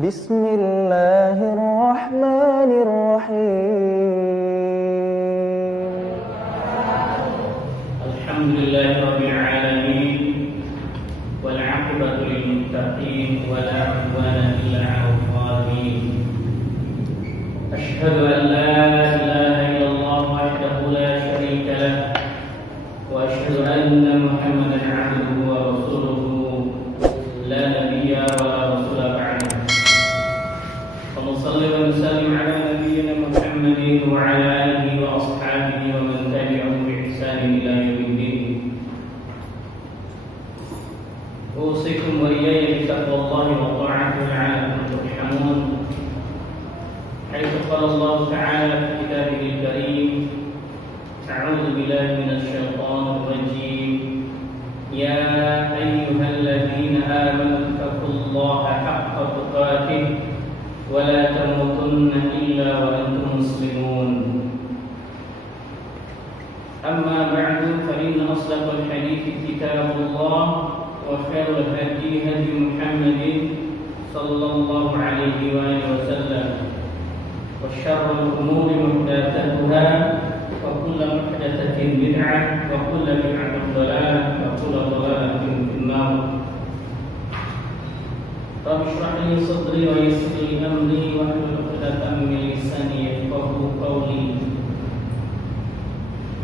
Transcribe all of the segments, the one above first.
Bismillahirrahmanirrahim. Alhamdulillahirabbil alamin wal 'aqibatu lil muttaqin wa la 'udwana illa 'alal zalimin. Asyhadu an la ilaha illallah wahdahu la syarika lah wa asyhadu anna Muhammadan 'abduhu wa rasuluhu la nabiyya wa la rasula ba'dahu. Allahumma shalli wa sallim 'ala nabiyyina Muhammadin wa 'ala alihi wa ashabihi wa man tabi'ahum bi ihsanin ila yaumiddin. Usikum wa iyaya bi taqwallahi wa ta'atihi la'allakum turhamun. Haitsu qala Allah ta'ala fi kitabihil karim, a'udzu billahi minasy syaithanir rajim. Ya ayyuhalladzina amanu taqullaha haqqa tuqatih wa la tamutunna illa wa antum muslimun. Amma ba'du fa inna asdaqal hadithi kitabullah wa khairul hadi hadi Muhammadin sallallahu alaihi wa alihi wasallam. Wa syarrul umuri muhdatsatuha wa kullu muhdatsatin bid'ah wa kullu bid'atin dhalalah wa kullu dhalalatin fin-nar. Rabbi shrah li sadri wa yassir li amri wa hlul 'uqdatam min lisani yafqahu qawli.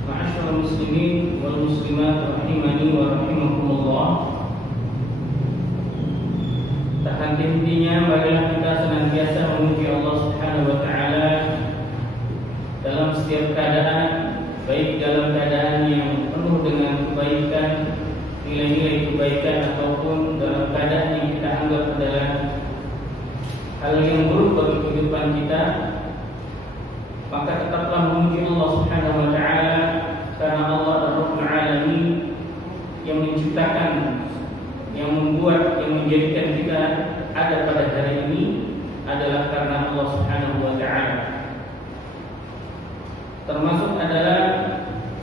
Ma'asyiral muslimin wal muslimat rahimani wa rahimakumullah. Tak henti-hentinya marilah kita senantiasa memuji Allah Subhanahu wa taala dalam setiap keadaan, baik dalam keadaan yang penuh dengan kebaikan, nilai-nilai kebaikan, ataupun dalam keadaan yang kita anggap adalah hal yang buruk bagi kehidupan kita. Maka tetaplah memuji Allah Subhanahu wa taala, karena Allah adalah Rabbul Alamin yang menciptakan, yang membuat, yang menjadikan kita ada pada hari ini adalah karena Allah Subhanahu wa taala. Termasuk adalah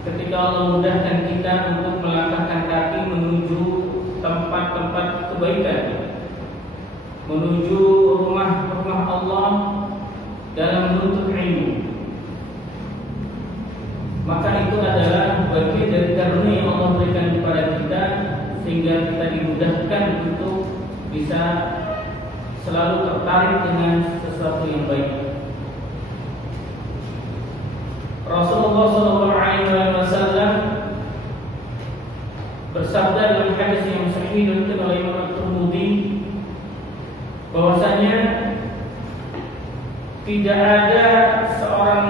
ketika Allah mudahkan kita untuk melangkahkan kaki menuju tempat-tempat kebaikan, menuju rumah-rumah Allah dalam menuntut ilmu. Maka itu adalah bagian dari karunia yang Allah berikan kepada kita, sehingga kita dimudahkan untuk bisa selalu tertarik dengan sesuatu yang baik. Rasulullah SAW bersabda dalam hadis yang sahih diriwayatkan oleh Imam At-Tirmidzi bahwasanya tidak ada seorang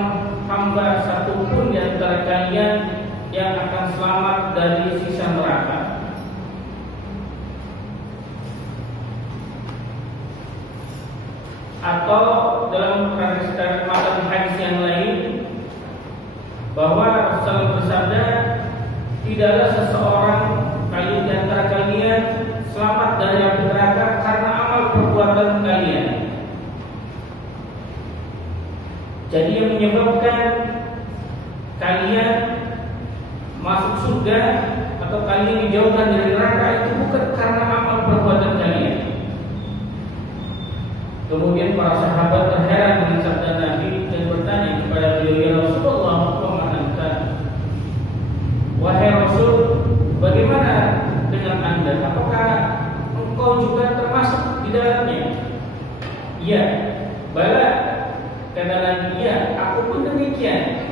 hamba satupun di antara kalian yang akan selamat dari siksa neraka. Atau dalam hadis yang lain bahwa Rasulullah bersabda, tidaklah seseorang kalian di antara kalian selamat dari api neraka karena amal perbuatan kalian. Jadi yang menyebabkan kalian masuk surga atau kalian dijauhkan dari neraka itu bukan karena amal perbuatan kalian. Kemudian para sahabat terheran dengan sabda Nabi dan bertanya kepada beliau, ya Rasulullah, wahai Rasul, bagaimana dengan Anda? Apakah engkau juga termasuk di dalamnya? Ya, bala, kata Nabi, ya, aku pun demikian.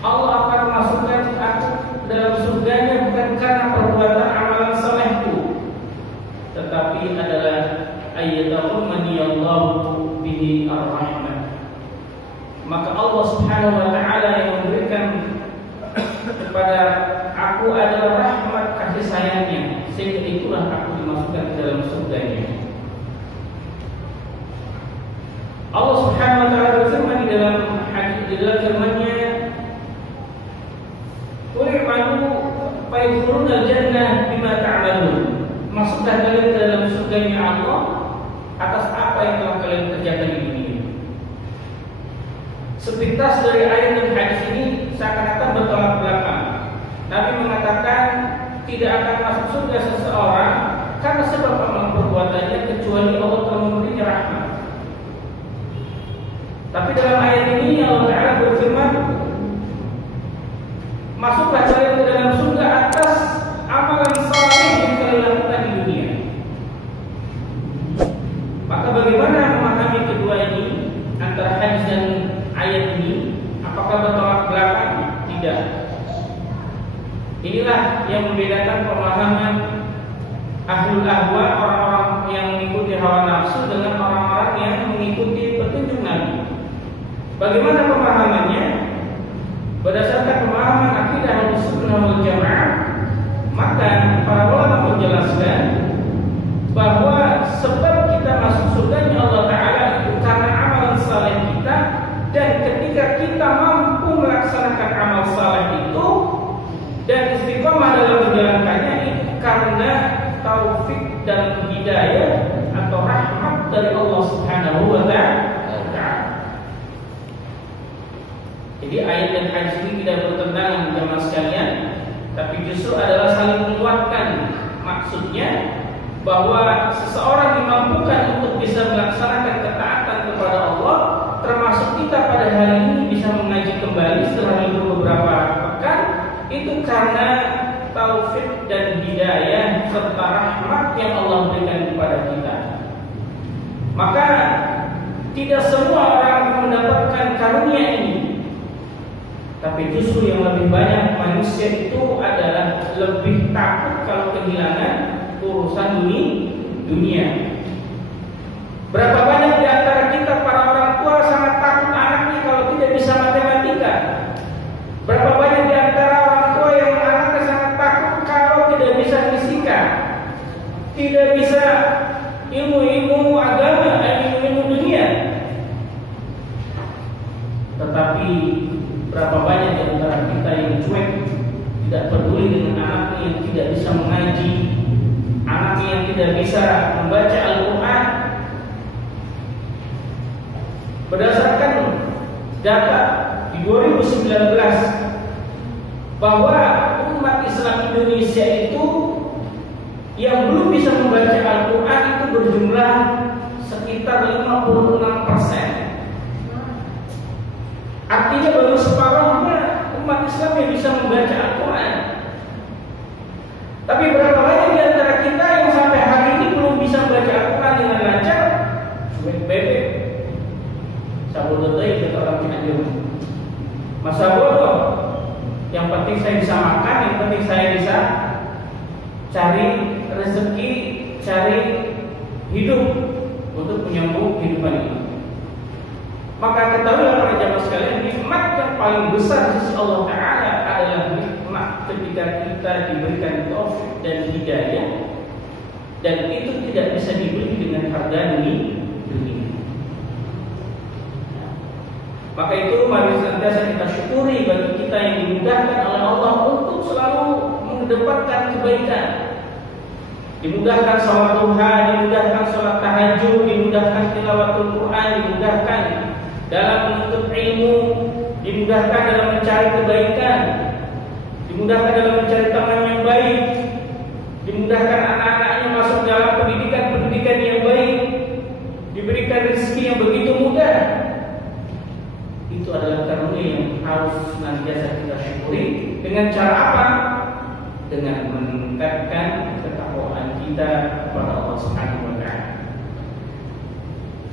Allah akan masukkan aku dalam surganya bukan karena perbuatan amalan salehku, tetapi adalah ayyadahumani Allahu bihi ar-rahmah. Maka Allah Subhanahu wa taala yang memberikan kepada aku adalah rahmat kasih sayangnya, sehingga itulah aku dimasukkan ke dalam surganya. Allah Subhanahu wa taala berfirman di dalam hadis, di dalam firman-Nya, "Qul i'malu fa yadkhulunal jannah bima ta'malun." Masuklah kalian ke dalam surganya Allah atas apa yang telah kalian kerjakan di dunia. Sepintas dari ayat dan hadis ini seakan-akan bertolak belakang. Nabi mengatakan tidak akan masuk surga seseorang karena sebab amal perbuatannya kecuali Allah telah Tapi dalam ayat ini Allah Ta'ala berfirman, masuklah kalian ke dalam surga atas amalan saleh yang kalian lakukan di dunia. Maka bagaimana memahami kedua ini, antara hadis dan ayat ini? Apakah bertolak belakang? Tidak. Inilah yang membedakan pemahaman ahlul ahwa, orang-orang yang mengikuti hawa nafsu, dengan orang-orang yang mengikuti petunjuk Nabi. Bagaimana pemahamannya? Berdasarkan pemahaman akidah Ahlussunnah wal Jamaah, maka para ulama menjelaskan bahwa sebab kita masuk surganya Allah Ta'ala itu karena amalan saleh kita, dan ketika kita mampu melaksanakan amal saleh itu dan istiqomah dalam menjalankannya, itu karena taufik dan hidayah atau rahmat dari Allah Subhanahu wa Ta'ala. Jadi ayat dan hadis ini tidak bertentangan jemaah sekalian, tapi justru adalah saling menguatkan. Maksudnya bahwa seseorang dimampukan untuk bisa melaksanakan ketaatan kepada Allah, termasuk kita pada hari ini bisa mengaji kembali setelah libur beberapa pekan, itu karena taufik dan hidayah serta rahmat yang Allah berikan kepada kita. Maka tidak semua orang mendapatkan karunia ini, tapi justru yang lebih banyak manusia itu adalah lebih takut kalau kehilangan urusan dunia. Berapa banyak di antara kita para orang tua sangat takut anaknya kalau tidak bisa matematika. Berapa banyak di antara orang tua yang anaknya sangat takut kalau tidak bisa fisika, tidak bisa ilmu-ilmu agama, ilmu-ilmu dunia. Tetapi berapa banyak di antara kita yang cuek, tidak peduli dengan anaknya yang tidak bisa mengaji, anaknya yang tidak bisa membaca Al-Quran. Berdasarkan data di 2019, bahwa umat Islam Indonesia itu yang belum bisa membaca Al-Quran itu berjumlah sekitar 56%. Artinya baru separuhnya umat Islam yang bisa membaca Al-Quran. Tapi berapa banyak di antara kita yang sampai hari ini belum bisa membaca Al-Quran dengan lancar? Cuek bebek, sabodotai kata orang Cianjur. Masa bodoh. Yang penting saya bisa makan, yang penting saya bisa cari rezeki, cari hidup untuk menyambung kehidupan ini. Maka ketahuilah para jamaah sekalian, nikmat yang paling besar di sisi Allah Ta'ala adalah nikmat ketika kita diberikan taufik dan hidayah, dan itu tidak bisa dibeli dengan harga dunia. Maka itu mari senantiasa kita syukuri bagi kita yang dimudahkan oleh Allah untuk selalu mengedepankan kebaikan. Dimudahkan sholat duha, dimudahkan sholat tahajud, dimudahkan tilawatul Quran, dimudahkan dalam menuntut ilmu, dimudahkan dalam mencari kebaikan, dimudahkan dalam mencari teman yang baik, dimudahkan anak-anaknya masuk dalam pendidikan yang baik, diberikan rezeki yang begitu mudah. Itu adalah karunia yang harus senantiasa kita syukuri. Dengan cara apa? Dengan meningkatkan ketakwaan kita kepada Allah Subhanahu wa Ta'ala.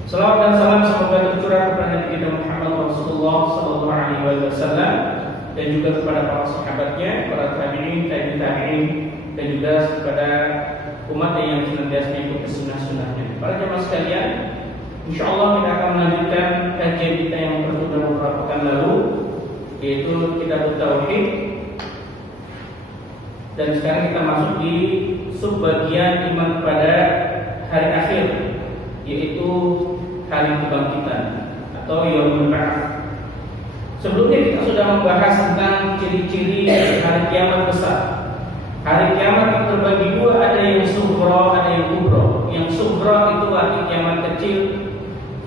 Salawat dan salam semoga tercurah kepada Nabi kita Muhammad Rasulullah sallallahu alaihi wasallam, dan juga kepada para sahabatnya, para tabi'in, tabi'in, dan juga kepada umat yang senantiasa mengikuti sunnah-sunnahnya. Para jemaah sekalian, insyaallah kita akan melanjutkan kajian kita yang tertunda beberapa pekan lalu, yaitu Kitab Tauhid. Dan sekarang kita masuk di subbagian iman pada hari akhir, yaitu hari kebangkitan atau Yaumul Ba'ats. Sebelumnya kita sudah membahas tentang ciri-ciri hari kiamat besar. Hari kiamat itu terbagi dua, ada yang sughra, ada yang kubra. Yang sughra itu hari kiamat kecil,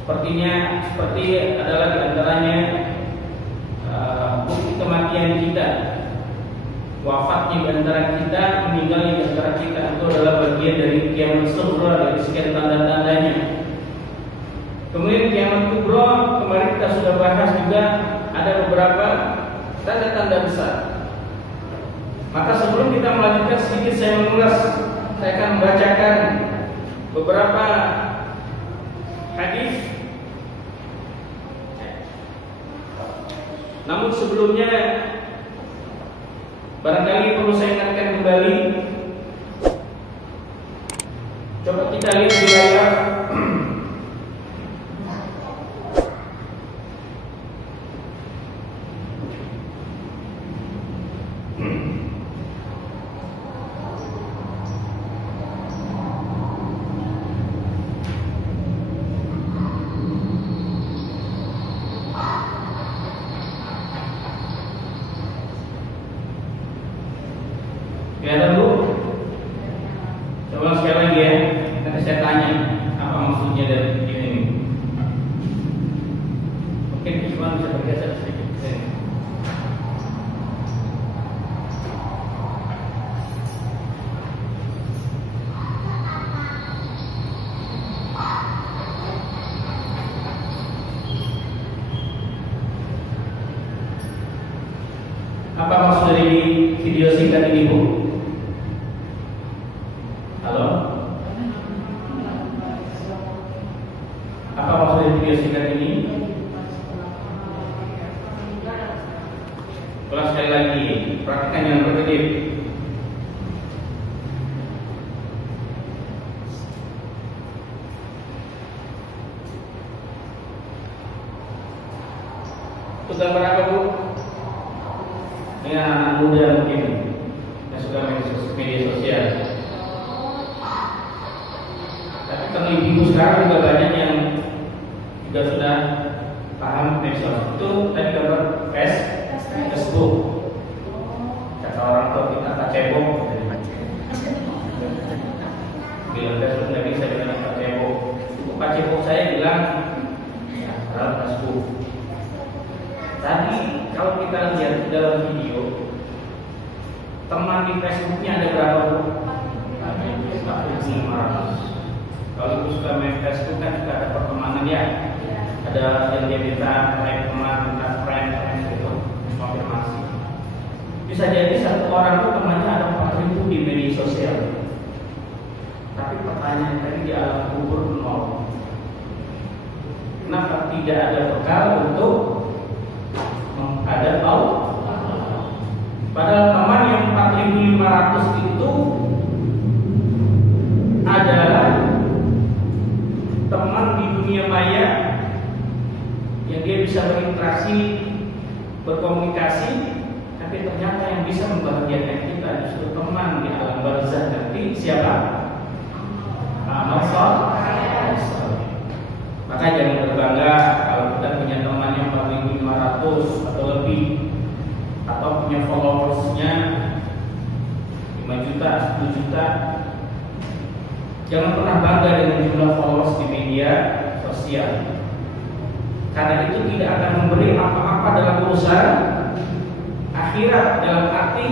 seperti adalah diantaranya bukti kematian kita, wafatnya di antara kita, meninggalnya di antara kita. Itu adalah bagian dari kiamat sughra, dari sekian tanda-tandanya. Kemudian kiamat kubra, kemarin kita sudah bahas juga ada beberapa tanda-tanda besar. Maka sebelum kita melanjutkan sedikit saya mengulas, saya akan membacakan beberapa hadis. Namun sebelumnya barangkali perlu saya ingatkan kembali. Coba kita lihat di layar. Kelihatan Bu? Coba sekali lagi ya. Nanti saya tanya apa maksudnya dari video ini. Mungkin cuma bisa bergeser sedikit. Apa maksud dari video singkat ini Bu? Halo? Apa maksud dari video singkat ini? Ulang sekali lagi, perhatikan yang berkedip. Itu gambar apa Bu? Ini anak muda mungkin yang suka media sosial. Tapi kalau ibu sekarang juga banyak yang juga sudah paham medsos. Itu tadi gambar Facebook. Kata orang tua kita tak cebok. Bilang Facebook nggak bisa bilang tak cebok. Pak cebok saya bilang ya Facebook. Tadi kalau kita lihat dalam video, teman di Facebooknya ada berapa Bu? 4.500. Kalau ibu suka main Facebook kan juga ada pertemanan ya. Ada yang dia minta like teman, minta friend gitu, konfirmasi. Bisa jadi satu orang itu temannya ada 4.000 di media sosial. Tapi pertanyaan tadi di alam kubur 0. Kenapa tidak ada bekal untuk menghadap Allah? Padahal teman yang 4.500 itu adalah teman di dunia maya yang dia bisa berinteraksi, berkomunikasi, tapi ternyata yang bisa membahagiakan kita justru teman di alam barzah nanti. Siapa? Amal saleh. Maka jangan berbangga kalau kita punya teman yang 4.500 atau lebih, atau punya followersnya 5 juta, 10 juta. Jangan pernah bangga dengan jumlah followers di media sosial, karena itu tidak akan memberi apa-apa dalam urusan akhirat. Dalam arti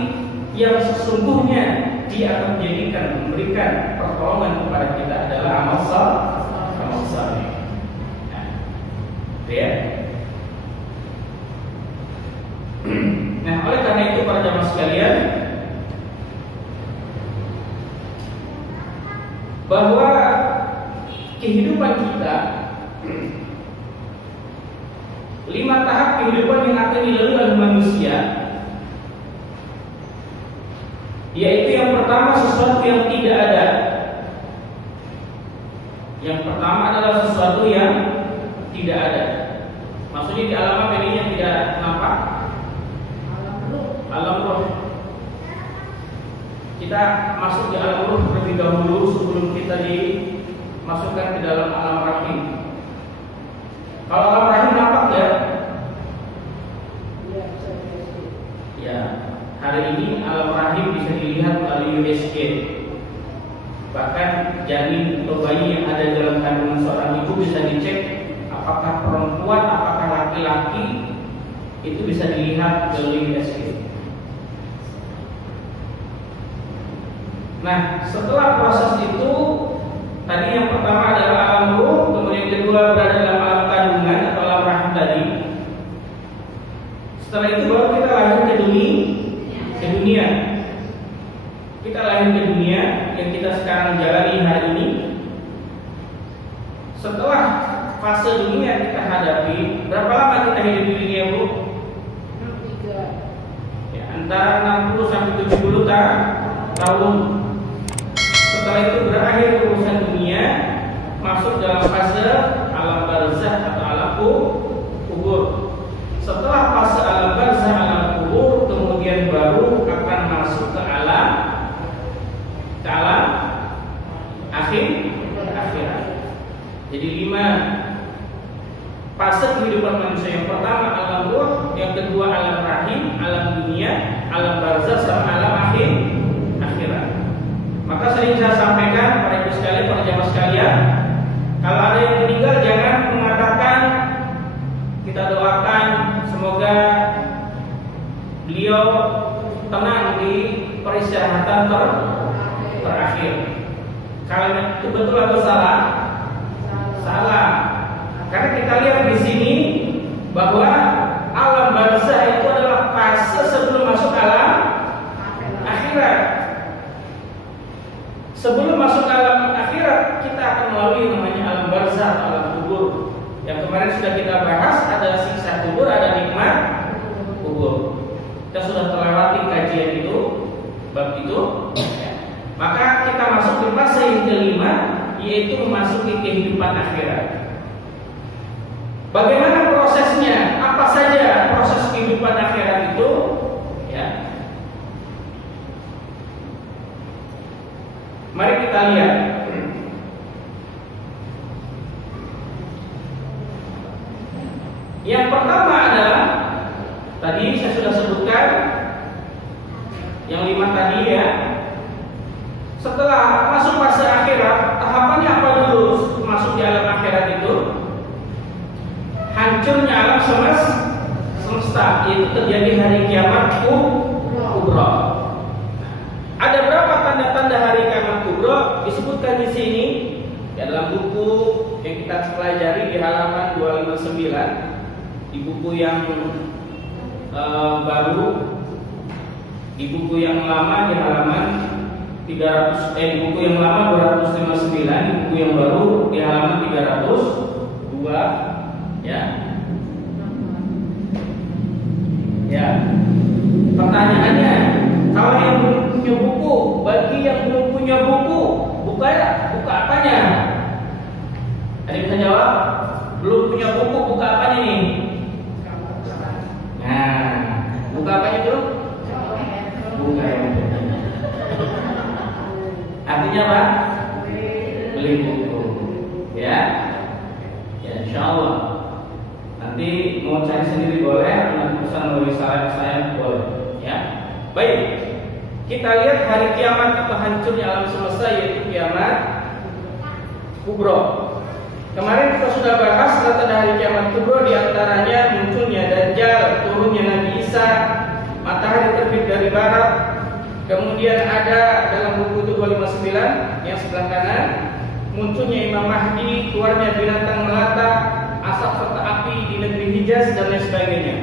yang sesungguhnya dia akan menjadikan, memberikan pertolongan kepada kita adalah amal saleh. Ya. Nah, oleh karena itu para jamaah sekalian, bahwa kehidupan kita 5 tahap kehidupan yang akan dilalui oleh manusia, yaitu yang pertama sesuatu yang tidak ada. Yang pertama adalah sesuatu yang tidak ada. Maksudnya di alam apa ini yang tidak nampak? Alam roh. Kita masuk di alam roh terlebih dahulu sebelum kita dimasukkan ke dalam alam rahim. Kalau alam rahim nampak ya? Ya, hari ini alam rahim bisa dilihat melalui USG. Bahkan janin atau bayi yang ada dalam kandungan seorang ibu bisa dicek apakah perempuan, apakah laki-laki, itu bisa dilihat melalui USG. Nah, setelah proses itu, tadi yang pertama adalah alam ruh, kemudian yang kedua berada dalam Setelah itu baru kita lahir ke dunia. Kita lahir ke dunia yang kita sekarang jalani hari ini. Setelah fase dunia kita hadapi, berapa lama kita hidup di dunia, Bu? Ya, antara 60 sampai 70 tahun. Setelah itu berakhir urusan dunia, masuk dalam fase alam barzah atau alam kubur. Setelah fase alam barzah, alam kubur, kemudian baru akan masuk ke alam akhirat. Jadi 5 fase kehidupan manusia. Yang pertama alam ruh, yang kedua alam rahim, alam dunia, alam barzah, sama alam akhirat. Maka sering saya sampaikan pada ibu sekalian, para jamaah sekalian, kalau ada yang meninggal jangan mengatakan kita doakan semoga beliau tenang di peristirahatan terakhir. Kalau itu betul atau salah? Salah. Karena kita lihat di sini bahwa alam barzah itu adalah fase sebelum masuk alam akhirat. Sebelum masuk alam akhirat, kita akan melalui namanya alam barzah, alam kubur. Yang kemarin sudah kita bahas, ada siksa kubur, ada nikmat kubur. Kita sudah terlewati kajian itu, bab itu. Maka kita masuk ke fase yang kelima, yaitu memasuki kehidupan akhirat. Bagaimana prosesnya? Apa saja proses kehidupan akhirat itu? Ya. Mari kita lihat. Yang pertama adalah tadi saya sudah sebutkan yang 5 tadi ya. Setelah masuk fase akhirat, tahapannya apa dulu masuk di alam akhirat itu? Hancurnya alam semesta, yaitu terjadi hari kiamat kubra. Ada berapa tanda-tanda hari kiamat kubra? Disebutkan di sini ya, dalam buku yang kita pelajari di halaman 259, di buku yang baru, di buku yang lama di halaman 300, di buku yang lama 259, di buku yang baru di halaman 302, ya. Ya. Pertanyaannya, kalau yang belum punya buku, bagi yang belum punya buku, buka apanya? Ada yang bisa jawab? Belum punya buku, buka apanya nih? Nah, buka apanya itu? Buka yang artinya apa? Beli buku, ya. Ya, insya Allah. Nanti mau cari sendiri boleh, nanti pesan melalui saya boleh, ya. Baik, kita lihat hari kiamat atau hancurnya alam semesta, yaitu kiamat kubro. Kemarin kita sudah bahas tanda hari kiamat kubro, diantaranya munculnya Dajjal, turunnya Nabi Isa, matahari terbit dari barat. Kemudian ada dalam buku itu 259 yang sebelah kanan, munculnya Imam Mahdi, keluarnya binatang melata, asap serta api di negeri Hijaz dan lain sebagainya.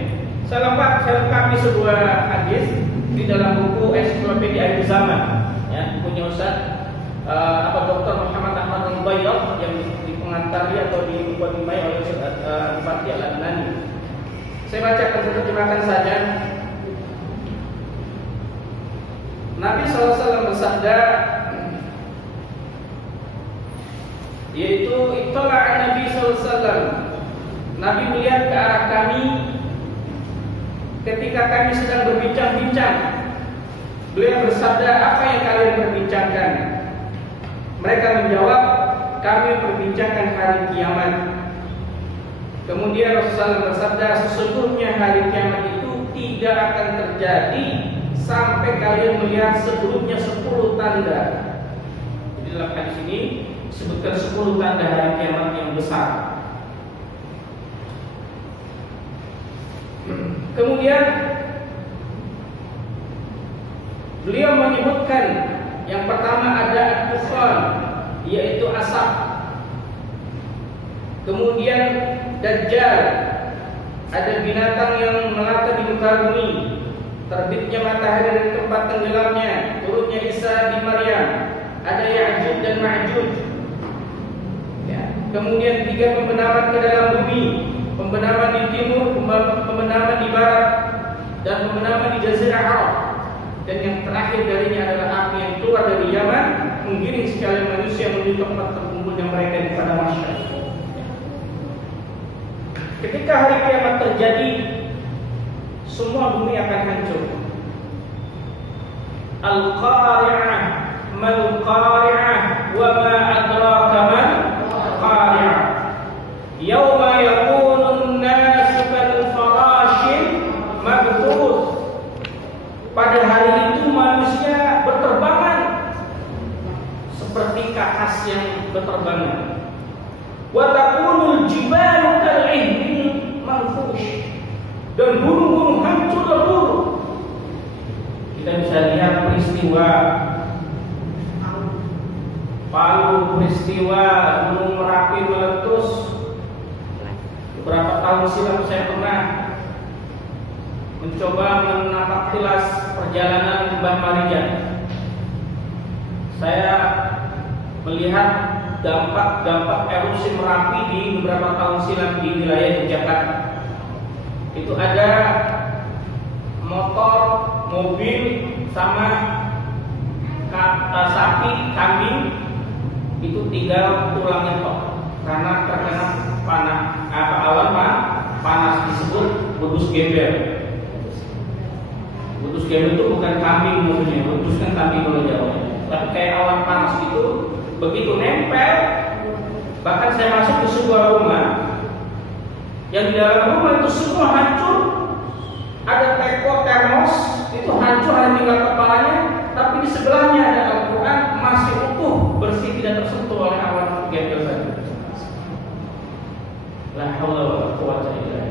Saya lengkapi sebuah hadis di dalam buku Ensiklopedia Akhir Zaman, ya, punya Ustaz Dr. Muhammad Ahmad Al-Bayyad yang dipengantari atau dimai oleh Ustaz Al-Fatih Al-Adnani. Saya bacakan terjemahkan saja. Nabi SAW bersabda, yaitu ittala'a Nabi SAW, Nabi melihat ke arah kami ketika kami sedang berbincang-bincang. Beliau bersabda, apa yang kalian perbincangkan? Mereka menjawab, kami perbincangkan hari kiamat. Kemudian Rasulullah bersabda, sesungguhnya hari kiamat itu tidak akan terjadi sampai kalian melihat sebelumnya 10 tanda. Jadi dalam hadis ini disebutkan 10 tanda hari kiamat yang besar. Kemudian beliau menyebutkan yang pertama ada dukhan, yaitu asap. Kemudian Dajjal, ada binatang yang melata di muka bumi, terbitnya matahari dari tempat tenggelamnya, turunnya Isa di Maryam, ada Ya'juj dan Ma'juj. Ya. Kemudian 3 pembenaran ke dalam bumi, pembenaran di timur, pembenaran di barat, dan pembenaran di Jazirah Arab. Dan yang terakhir darinya adalah api yang keluar dari Yaman, menggiring sekalian manusia menuju tempat terkumpulnya mereka di padang mahsyar. Ketika hari kiamat terjadi, semua bumi akan hancur. Al-Qari'ah, mal Qari'ah, wa ma adraka mal Qari'ah. Yauma yakunun nasu kal farashil mabthus. Pada hari itu manusia berterbangan seperti kahas yang berterbangan. Wa takunul jibalu kal'ihnin manfush. Dan gunung-gunung hancur lebur. Kita bisa lihat peristiwa Palu, peristiwa Gunung Merapi meletus. Beberapa tahun silam saya pernah mencoba menapak tilas perjalanan Mbah Marijan. Saya melihat dampak erupsi Merapi di beberapa tahun silam di wilayah Jakarta. Itu ada motor, mobil, sama sapi, kambing, itu tinggal tulangnya tok karena terkena awan panas, disebut wedus gembel. Wedus gembel itu bukan kambing maksudnya, wedus kan kambing kalau Jawa. Tapi kayak awan panas itu begitu nempel, bahkan saya masuk ke sebuah rumah yang di dalam rumah itu semua hancur. Ada teko termos itu hancur, hanya tinggal kepalanya, tapi di sebelahnya ada Al-Quran masih utuh, bersih, tidak tersentuh oleh awan gembel saja. La haula wala quwwata illa billah.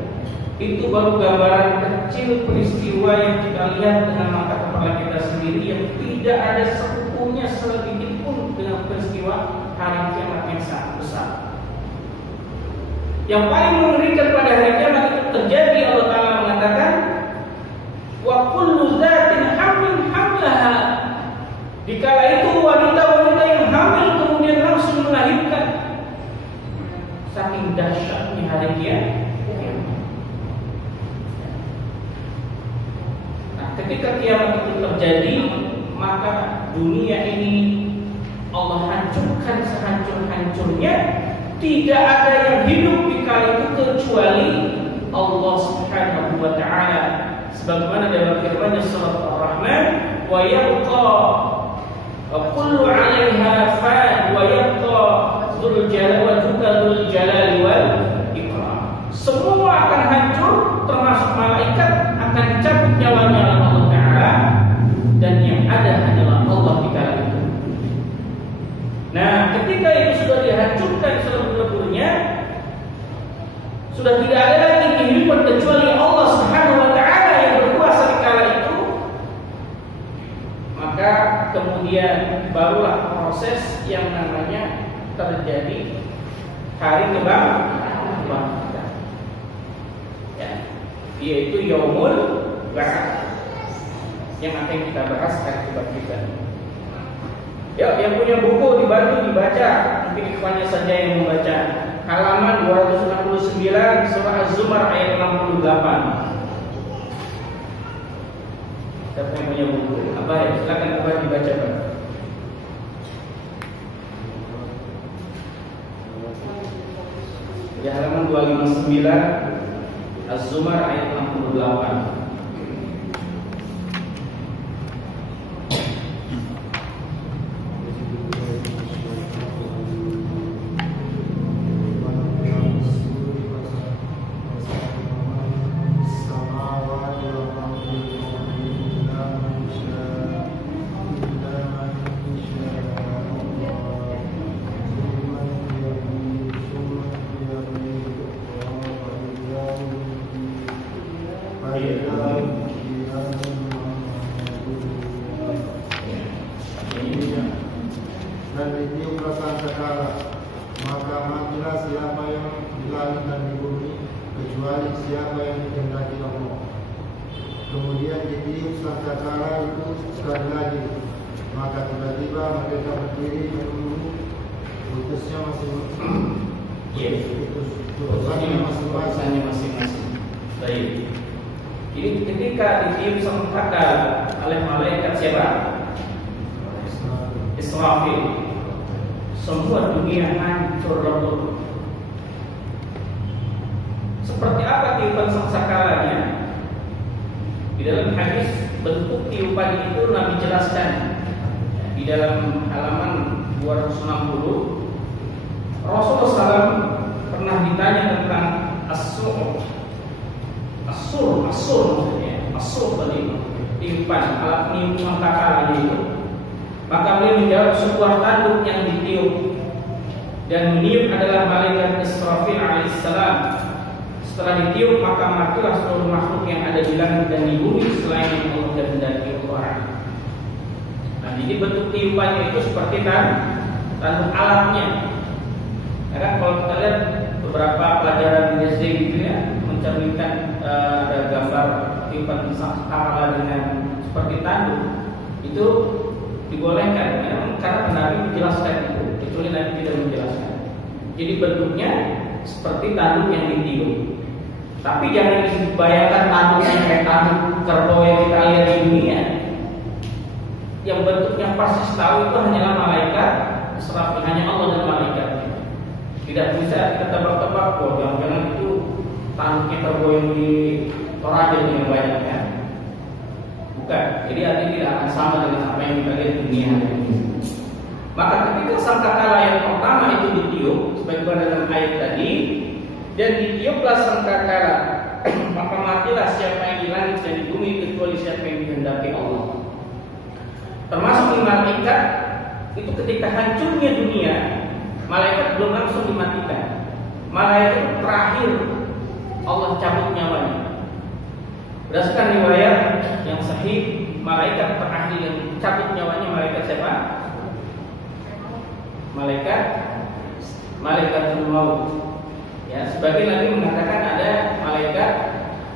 Itu baru gambaran kecil peristiwa yang kita lihat dengan mata kepala kita sendiri, yang tidak ada sekutunya sedikit pun dengan peristiwa hari kiamat yang sangat besar. Yang paling mengerikan pada hari kiamat itu terjadi, Allah Ta'ala mengatakan, wa kullu dzatin hamlin hamlaha. Dikala itu wanita-wanita yang hamil kemudian langsung melahirkan. Saking dahsyatnya hari kiamat. Nah, ketika kiamat itu terjadi, maka dunia ini Allah hancurkan sehancur-hancurnya. Tidak ada yang hidup di kala itu kecuali Allah Subhanahu wa Ta'ala. Sebagaimana dalam firman-Nya surat Ar-Rahman, wa yabqa kullu 'alaiha fan wa yabqa dzul jalali wal ikram. Semua akan hancur, termasuk malaikat akan dicabut nyawanya oleh Allah Ta'ala, dan yang ada hanyalah Allah di kala itu. Nah, ketika itu sudah dihancurkan seluruh-seluruhnya, sudah tidak ada lagi kehidupan kecuali Allah Subhanahu wa Ta'ala yang berkuasa di kala itu, maka kemudian barulah proses yang namanya terjadi hari kebangkitan, ya, yaitu Yaumul Ba'ats, yang akan kita bahas hari kebangkitan. Ya, yang punya buku dibantu dibaca, mungkin ikhwannya saja yang membaca. Halaman 269 surah Az-Zumar ayat 68. Siapa yang punya buku? Apa ya? Silakan Abah dibaca, Pak. Di halaman 259 Az-Zumar ayat 68. Dan ditiup sangkakala, maka matilah siapa yang di langit dan di bumi, kecuali siapa yang dikehendaki Allah. Kemudian ditiup sangkakala itu sekali lagi, maka tiba-tiba mereka berdiri menunggu putusnya masing-masing. Putusannya masing-masing. Baik. Jadi ketika ditiup sangkakala oleh malaikat siapa? Israfil, semua dunia hancur lebur. Seperti apa tiupan sangkakalanya? Di dalam hadis bentuk tiupan itu Nabi jelaskan di dalam halaman 260. Rasulullah SAW pernah ditanya tentang as-sur maksudnya, as-sur tadi tiupan, alat niup sangkakalanya itu. Maka beliau menjawab, sebuah tanduk yang ditiup, dan meniup adalah malaikat Israfil alaihissalam. Setelah ditiup maka matilah seluruh makhluk yang ada di langit dan di bumi selain yang Allah kehendaki orang. Nah, jadi bentuk tiupannya itu seperti tanduk alatnya. Karena kalau kita lihat beberapa pelajaran di SD gitu ya, mencerminkan ada gambar tiupan sangkakala dengan seperti tanduk itu dibolehkan ya, karena Nabi menjelaskan itu, kecuali Nabi tidak menjelaskan. Jadi bentuknya seperti tanduk yang ditiup. Tapi jangan dibayangkan tanduknya kayak tanduk kerbau yang kita lihat di dunia. Yang bentuknya persis tahu itu hanyalah malaikat Israfil, hanya Allah dan malaikatnya. Tidak bisa kita tebak-tebak kok, jangan-jangan itu tanduknya kerbau yang di Toraja yang banyak ya. Bukan, jadi artinya tidak akan sama dengan apa yang kita lihat di dunia ini. Maka ketika sangkakala yang pertama itu ditiup, sebagaimana dalam ayat tadi, dan ditiuplah sangkakala, maka matilah siapa yang di langit dan di bumi kecuali siapa yang dikehendaki Allah. Termasuk di malaikat itu ketika hancurnya dunia, malaikat belum langsung dimatikan. Malaikat terakhir Allah cabut nyawanya. Berdasarkan riwayat yang sahih, malaikat terakhir yang cabut nyawanya malaikat siapa? Malaikatul maut. Ya, sebagian lagi mengatakan ada malaikat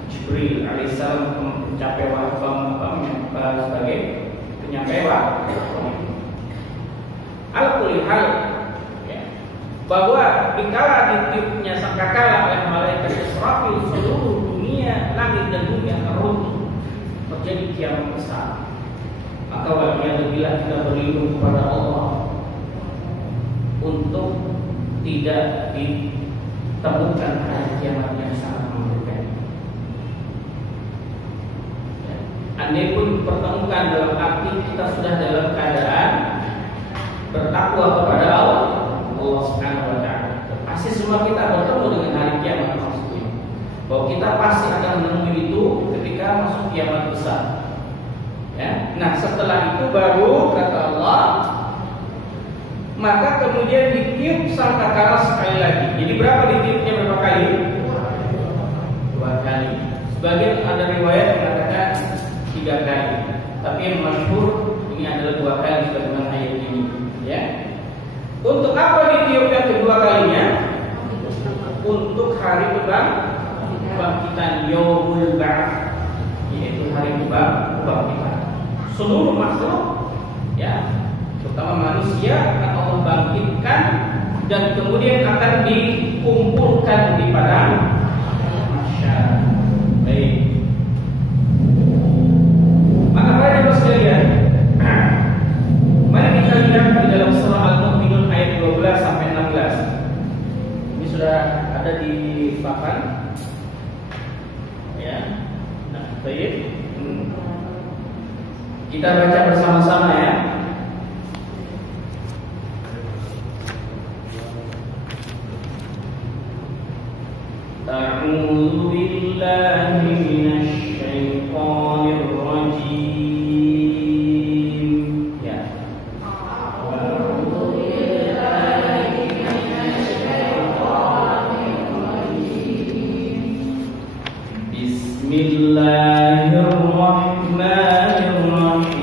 Jibril alaihissalam mencapai sebagai penyampai wahyu. Al-kulli hal ya, bahwa dikala ditiupnya sangkakala oleh malaikat Israfil, seluruh dunia, langit dan bumi akan runtuh, terjadi kiamat besar. Maka waliyadzubillah kita berlindung kepada Allah untuk tidak ditemukan hari kiamat yang sangat mengerikan. Andai pun dipertemukan dalam arti kita sudah dalam keadaan bertakwa kepada Allah Subhanahu wa ta'ala. Pasti semua kita bertemu dengan hari kiamat maksudnya. Bahwa kita pasti akan menemui itu ketika masuk kiamat besar. Ya. Nah, setelah itu baru kata Allah, maka kemudian ditiup sangkakala sekali lagi. Jadi berapa ditiupnya, berapa kali? 2 kali. Sebagian ada riwayat yang mengatakan 3 kali. Tapi yang masyhur ini adalah 2 kali sebagaimana ayat ini. Ya. Untuk apa ditiup yang kedua kalinya? Untuk hari kebangkitan Yaumul Ba'ats, yaitu hari kebangkitan. Seluruh makhluk ya, terutama manusia akan Allah bangkitkan dan kemudian akan dikumpulkan di padang mahsyar. Baik. Maka para sekalian, mari kita lihat di dalam surah Al-Mu'minun ayat 12 sampai 16. Ini sudah ada di papan. Ya. Nah, baik. Kita baca bersama-sama ya. A'udzu billahi minasy syaithanir rajim. Ya. A'udzu billahi minasy syaithanir rajim. Bismillahirrahmanirrahim.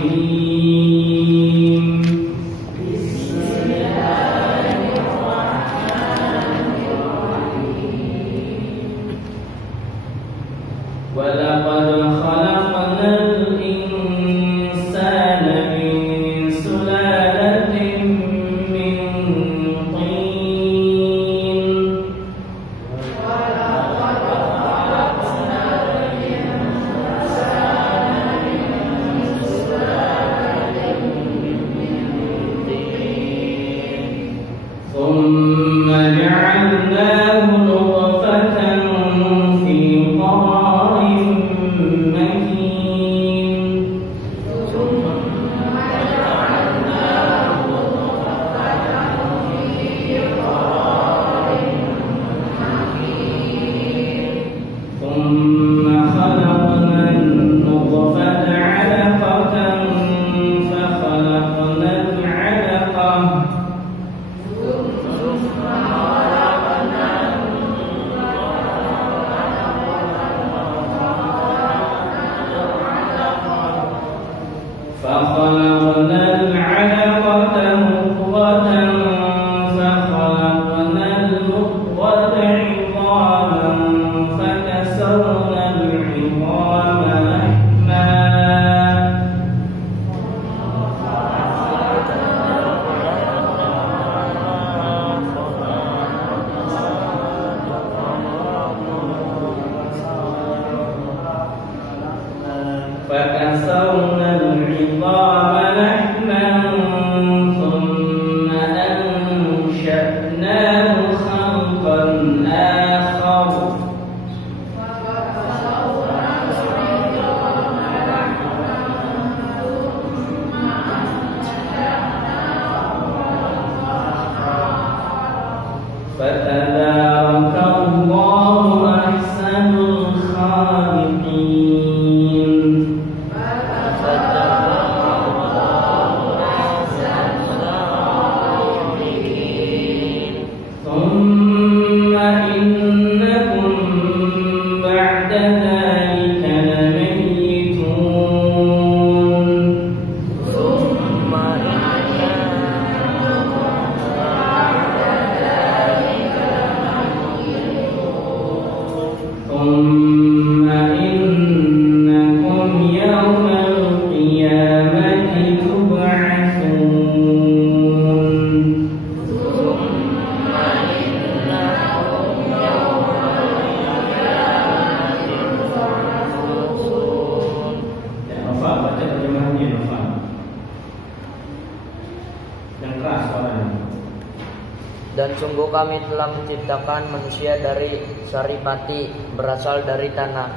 Sungguh kami telah menciptakan manusia dari saripati, berasal dari tanah.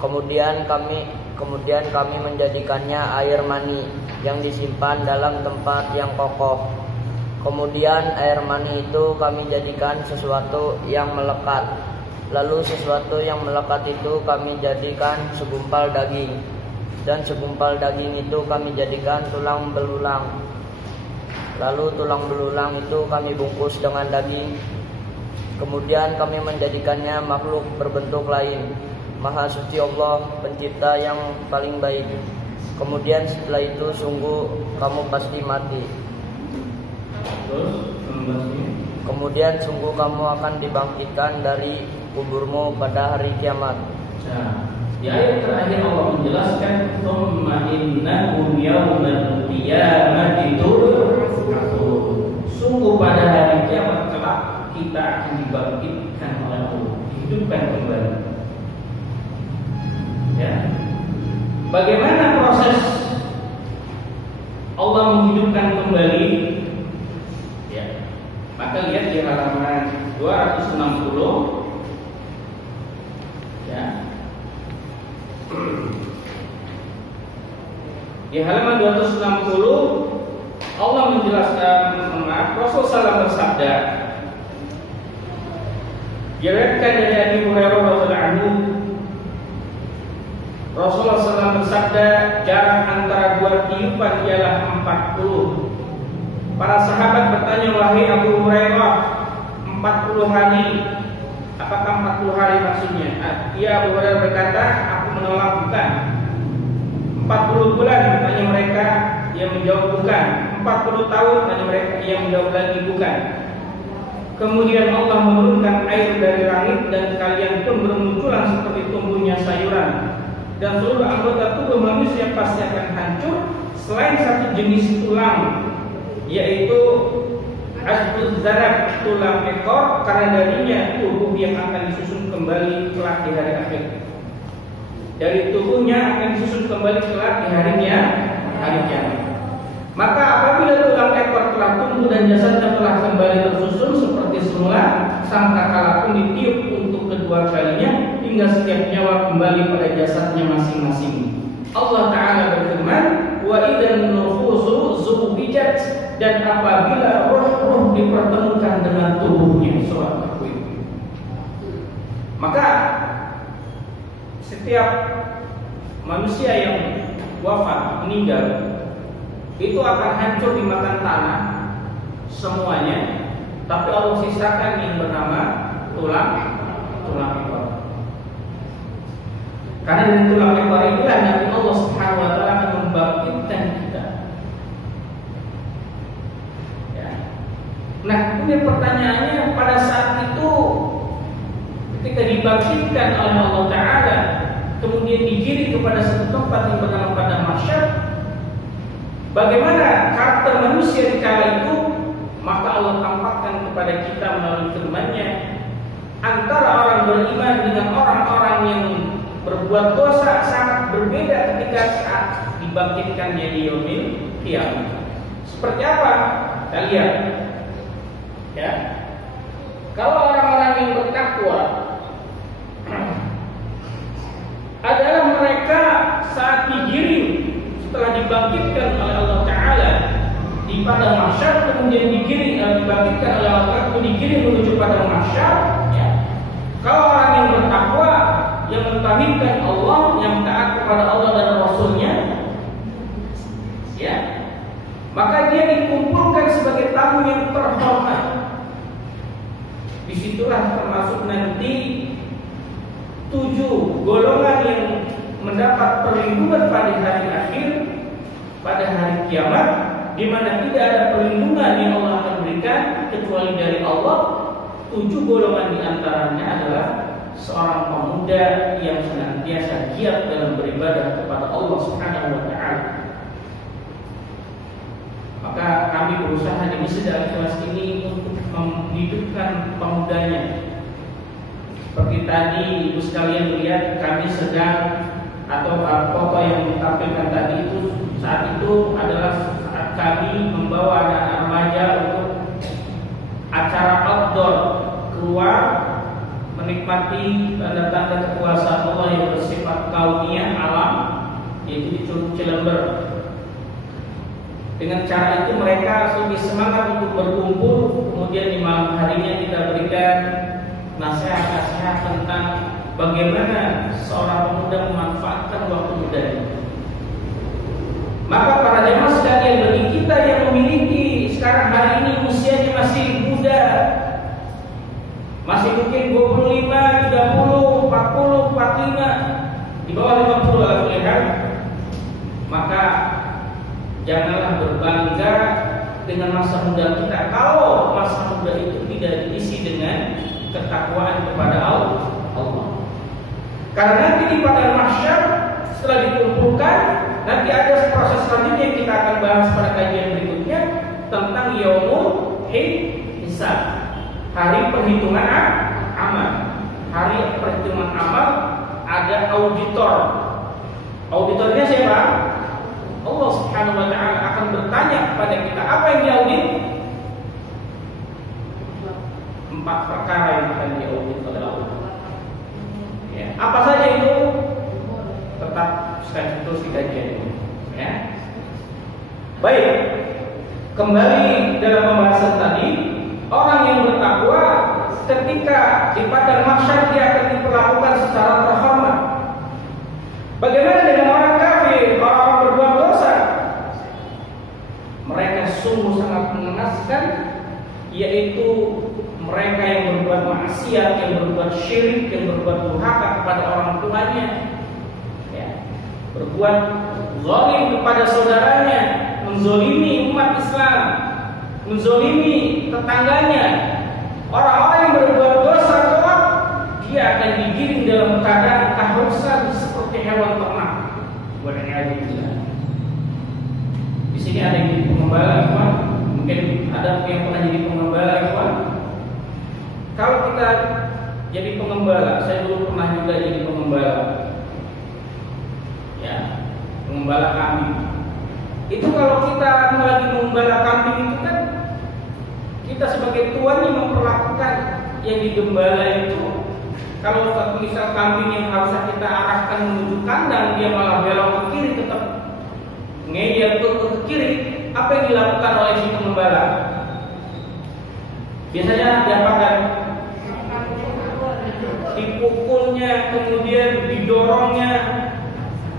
Kemudian kami menjadikannya air mani yang disimpan dalam tempat yang kokoh. Kemudian air mani itu kami jadikan sesuatu yang melekat. Lalu sesuatu yang melekat itu kami jadikan segumpal daging. Dan segumpal daging itu kami jadikan tulang belulang. Lalu tulang belulang itu kami bungkus dengan daging. Kemudian kami menjadikannya makhluk berbentuk lain. Maha suci Allah, pencipta yang paling baik. Kemudian setelah itu sungguh kamu pasti mati. Kemudian sungguh kamu akan dibangkitkan dari kuburmu pada hari kiamat. Nah, di ayat terakhir Allah menjelaskan tsumma innakum yaumal qiyamati turja'un. Sungguh pada hari kiamat kelak kita akan dibangkitkan oleh Allah, dihidupkan kembali. Ya. Bagaimana proses Allah menghidupkan kembali? Ya. Maka lihat di halaman 260. Ya. Di halaman 260 Allah menjelaskan, Rasul SAW bersabda, diriwayatkan dari Abi Hurairah radhiyallahu anhu, Rasulullah SAW bersabda, jarak antara dua tiupan ialah 40. Para sahabat bertanya, wahai Abu Hurairah, 40 hari, apakah 40 hari maksudnya? Ia Abu Hurairah berkata, aku menolak bukan. 40 bulan, bertanya mereka, ia menjawab bukan. 40 tahun, bertanya mereka, ia menjawab lagi bukan. Kemudian Allah menurunkan air dari langit dan kalian pun bermunculan seperti tumbuhnya sayuran. Dan seluruh anggota tubuh manusia pasti akan hancur selain satu jenis tulang, yaitu asbul zarak, tulang ekor, karena darinya tubuh yang akan disusun kembali kelak di hari akhir. Dari tubuhnya akan disusun kembali kelak di hari kiamat. Maka apabila tulang ekor telah tumbuh dan jasadnya telah kembali tersusun seperti semula, sangkakala pun ditiup untuk kedua kalinya hingga setiap nyawa kembali pada jasadnya masing-masing. Allah Ta'ala berfirman, wa idan nufusu zuwijat, dan apabila roh-roh dipertemukan dengan tubuhnya, surat Al-Qiyamah. Maka setiap manusia yang wafat, meninggal, itu akan hancur dimakan tanah semuanya, tapi Allah sisakan yang bernama tulang ekor. Karena dari tulang ekor inilah nanti Allah Subhanahu wa taala akan membangkitkan kita. Ya. Nah, kemudian pertanyaannya, pada saat itu ketika dibangkitkan oleh Allah Ta'ala, kemudian digiring kepada satu tempat yang bernama padang mahsyar, bagaimana karakter manusia di kala itu? Maka Allah tampakkan kepada kita melalui firman-Nya, antara orang beriman dengan orang-orang yang berbuat dosa sangat berbeda ketika saat dibangkitkannya di yaumil qiyamah. Seperti apa? Kita lihat. Ya. Kalau orang-orang yang bertakwa adalah mereka saat digiring setelah dibangkitkan oleh Allah Ta'ala di padang mahsyar, kemudian dibangkitkan oleh Allah Ta'ala, digiring menuju padang mahsyar. Ya. Kalau orang yang bertakwa, yang mentauhidkan Allah, yang taat kepada Allah dan Rasul-Nya, ya, maka dia dikumpulkan sebagai tamu yang terhormat. Disitulah termasuk nanti 7 golongan yang mendapat perlindungan pada hari akhir, pada hari kiamat, di mana tidak ada perlindungan yang Allah akan berikan kecuali dari Allah. 7 golongan diantaranya adalah seorang pemuda yang senantiasa giat dalam beribadah kepada Allah Subhanahu wa Ta'ala. Maka kami berusaha di Masjid Al-Ikhlas ini untuk menghidupkan pemudanya. Seperti tadi ibu sekalian lihat, kami sedang, atau foto yang ditampilkan tadi itu, saat itu adalah saat kami membawa anak-anak remaja untuk acara outdoor, keluar menikmati tanda-tanda kekuasaan Allah yang bersifat kauniyah alam, yaitu di Curug Cilember. Dengan cara itu mereka lebih semangat untuk berkumpul. Kemudian di malam harinya kita berikan nasihat-nasihat tentang bagaimana seorang pemuda memanfaatkan waktu mudanya. Maka para jemaah sekalian, bagi kita yang memiliki sekarang hari ini usianya masih muda, masih mungkin 25, 30, 40, 45, di bawah 50 lah lihat, maka janganlah berbangga dengan masa muda kita kalau masa muda itu tidak diisi dengan ketakwaan kepada Allah. Karena nanti di padang mahsyar setelah dikumpulkan, nanti ada proses selanjutnya yang kita akan bahas pada kajian berikutnya tentang yaumul hisab, hari perhitungan amal. Hari perhitungan amal ada auditor. Auditornya siapa? Allah Subhanahu wa taala akan bertanya kepada kita, apa yang diaudit? 4 perkara yang akan diaudit oleh Allah. Ya, apa saja itu? Tetap terus dikaji ini. Ya. Baik. Kembali dalam pembahasan tadi, orang yang bertakwa ketika di padang mahsyar dia akan diperlakukan secara terhormat. Bagaimana dengan orang kafir, orang berbuat dosa? Mereka sungguh sangat mengenaskan, yaitu mereka yang berbuat maksiat, yang berbuat syirik, yang berbuat durhaka kepada orang tuanya, ya, berbuat zalim kepada saudaranya, menzolimi umat Islam, menzolimi tetangganya. Orang-orang yang berbuat dosa kelak dia akan digiring dalam keadaan kehausan seperti hewan ternak. Di sini ada yang jadi pengembala, kawan. Mungkin ada yang pernah jadi pengembala, kawan. Kalau kita jadi pengembala, saya dulu pernah juga jadi pengembala. Ya, pengembala kambing. Itu kalau kita lagi mengembala kambing itu kan kita sebagai tuan yang memperlakukan yang digembala itu. Kalau misal kambing yang harusnya kita arahkan menuju kandang, dia malah belok ke kiri, tetap ngeyel ke kiri. Apa yang dilakukan oleh si pengembala? Biasanya diapakan? Dipukulnya, kemudian didorongnya.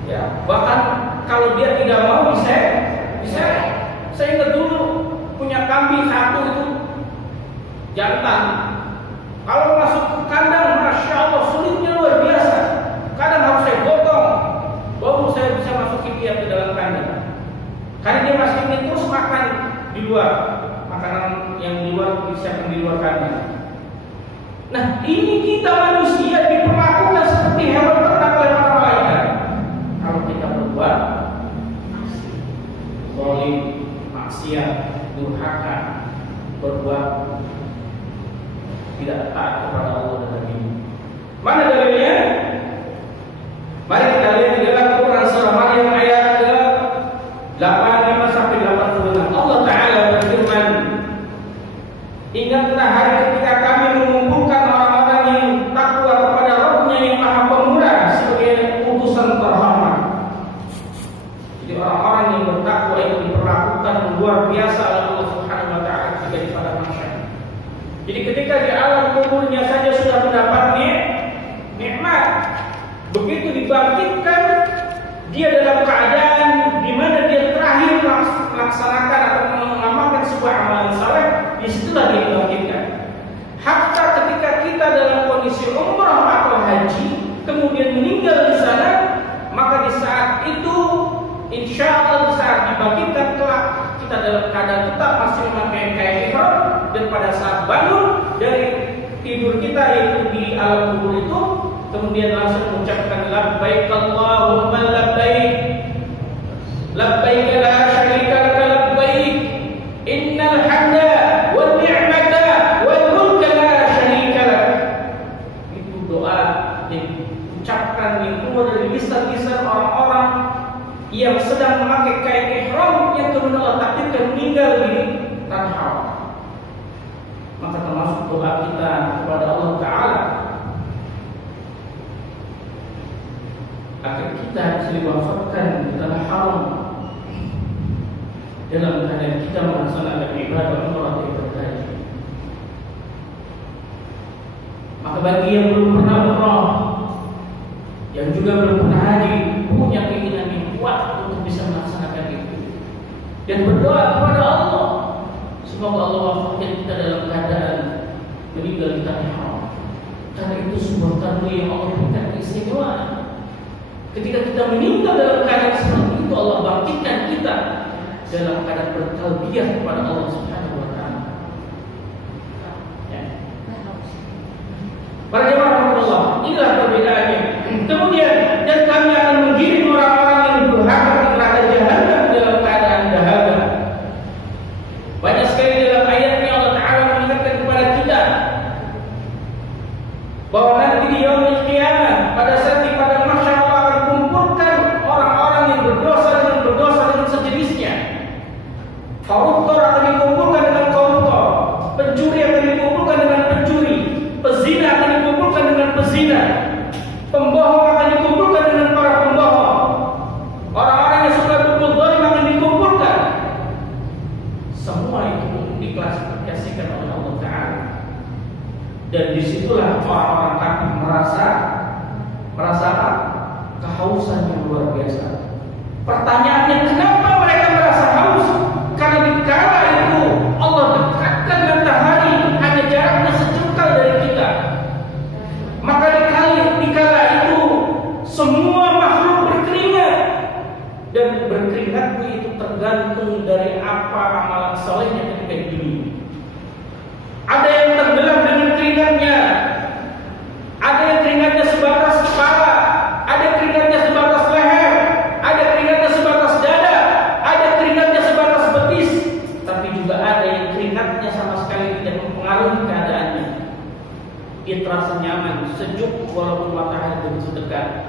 Ya, bahkan kalau dia tidak mau bisa. Saya ingat dulu punya kambing satu itu jantan. Kalau masuk ke kandang, masya Allah sulitnya luar biasa. Kadang harus saya potong, baru saya bisa masukin dia ke dalam kandang. Karena dia masih ingin terus makan di luar, makanan yang di luar disiapkan di luar kandang. Nah, ini kita manusia diperlakukan seperti hewan ternak oleh para malaikat. Kalau kita berbuat zalim, maksiat, durhaka, berbuat tidak taat kepada Allah dan Nabi. Mana dalilnya? Mari kita lihat di dalam Quran surah Maryam ayat ke-85 sampai 86. Allah Taala berfirman, ingatlah hari ketika kami mengumpulkan orang-orang yang takwa kepada Rabb-Nya yang Maha Pemurah sebagai utusan terhormat. Jadi orang-orang yang bertakwa itu diperlakukan luar biasa oleh Allah Subhanahu wa taala ketika di padang mahsyar. Jadi ketika di alam kuburnya saja sudah mendapat nikmat, begitu dibangkitkan dia dalam keadaan di mana dia terakhir melaksanakan atau mengamalkan sebuah amalan saleh, disitulah dia dibangkitkan. Hatta ketika kita dalam kondisi umrah atau haji, kemudian meninggal di sana, maka di saat itu, insya Allah di saat dibangkitkan kelak kita dalam keadaan tetap masih memakai kain ihram, dan pada saat bangun dari tidur kita yaitu di alam kubur itu, kemudian langsung mengucapkan labbaik Allahumma labbaik, labbaik la syarika laka labbaik, innal hamda wan ni'mata wal mulka la syarika lak. Itu doa yang diucapkan yang keluar dari lisan-lisan orang-orang yang sedang memakai kain ihram yang kemudian Allah takdirkan meninggal di tanah haram. Maka termasuk doa kita kepada Allah Ta'ala agar kita diwafatkan di tanah haram dalam keadaan kita melaksanakan ibadah umrah yang berkah. Maka bagi yang belum pernah umrah, yang juga belum pernah haji, punya keinginan yang kuat untuk bisa melaksanakan itu dan berdoa kepada Allah, semoga Allah wafatkan kita dalam keadaan meninggal di tanah haram. Karena itu sebuah karunia yang Allah berikan keistimewaan. Ketika kita meninggal dalam keadaan seperti itu, Allah bangkitkan kita dalam keadaan bertalbiyah kepada Allah Subhanahu wa Ta'ala. Para jemaah Allah, inilah perbedaannya. Kemudian, dan kami akan mengirim orang-orang yang durhaka ke neraka jahanam dalam keadaan dahaga. Banyak sekali dalam ayatnya Allah Ta'ala mengingatkan kepada kita bahwa nanti di yaumil qiyamah, pada saat di padang mahsyar Allah akan kumpulkan orang-orang yang berdosa dengan sejenisnya. Koruptor akan dikumpulkan dengan koruptor, pencuri akan dikumpulkan dengan pencuri, pezina akan dikumpulkan dengan pezina, pembohong akan dikumpulkan dengan para pembohong, orang-orang yang suka berbuat zalim akan dikumpulkan. Semua itu diklasifikasikan oleh Allah Ta'ala. Dan disitulah orang-orang kafir merasa apa? Kehausan yang luar biasa. Pertanyaannya, kenapa mereka merasa haus? Karena di kala itu Allah dekatkan matahari hanya jaraknya sejengkal dari kita. Maka di kala itu semua makhluk berkeringat, dan berkeringatnya itu tergantung dari apa amalan salehnya ketika di dunia. Ada yang tenggelam dengan keringatnya, ada yang keringatnya sebatas kepala, ada keringatnya sebatas leher, ada keringatnya sebatas dada, ada keringatnya sebatas betis, tapi juga ada yang keringatnya sama sekali tidak mempengaruhi keadaannya. Dia terasa nyaman, sejuk walaupun matahari begitu dekat.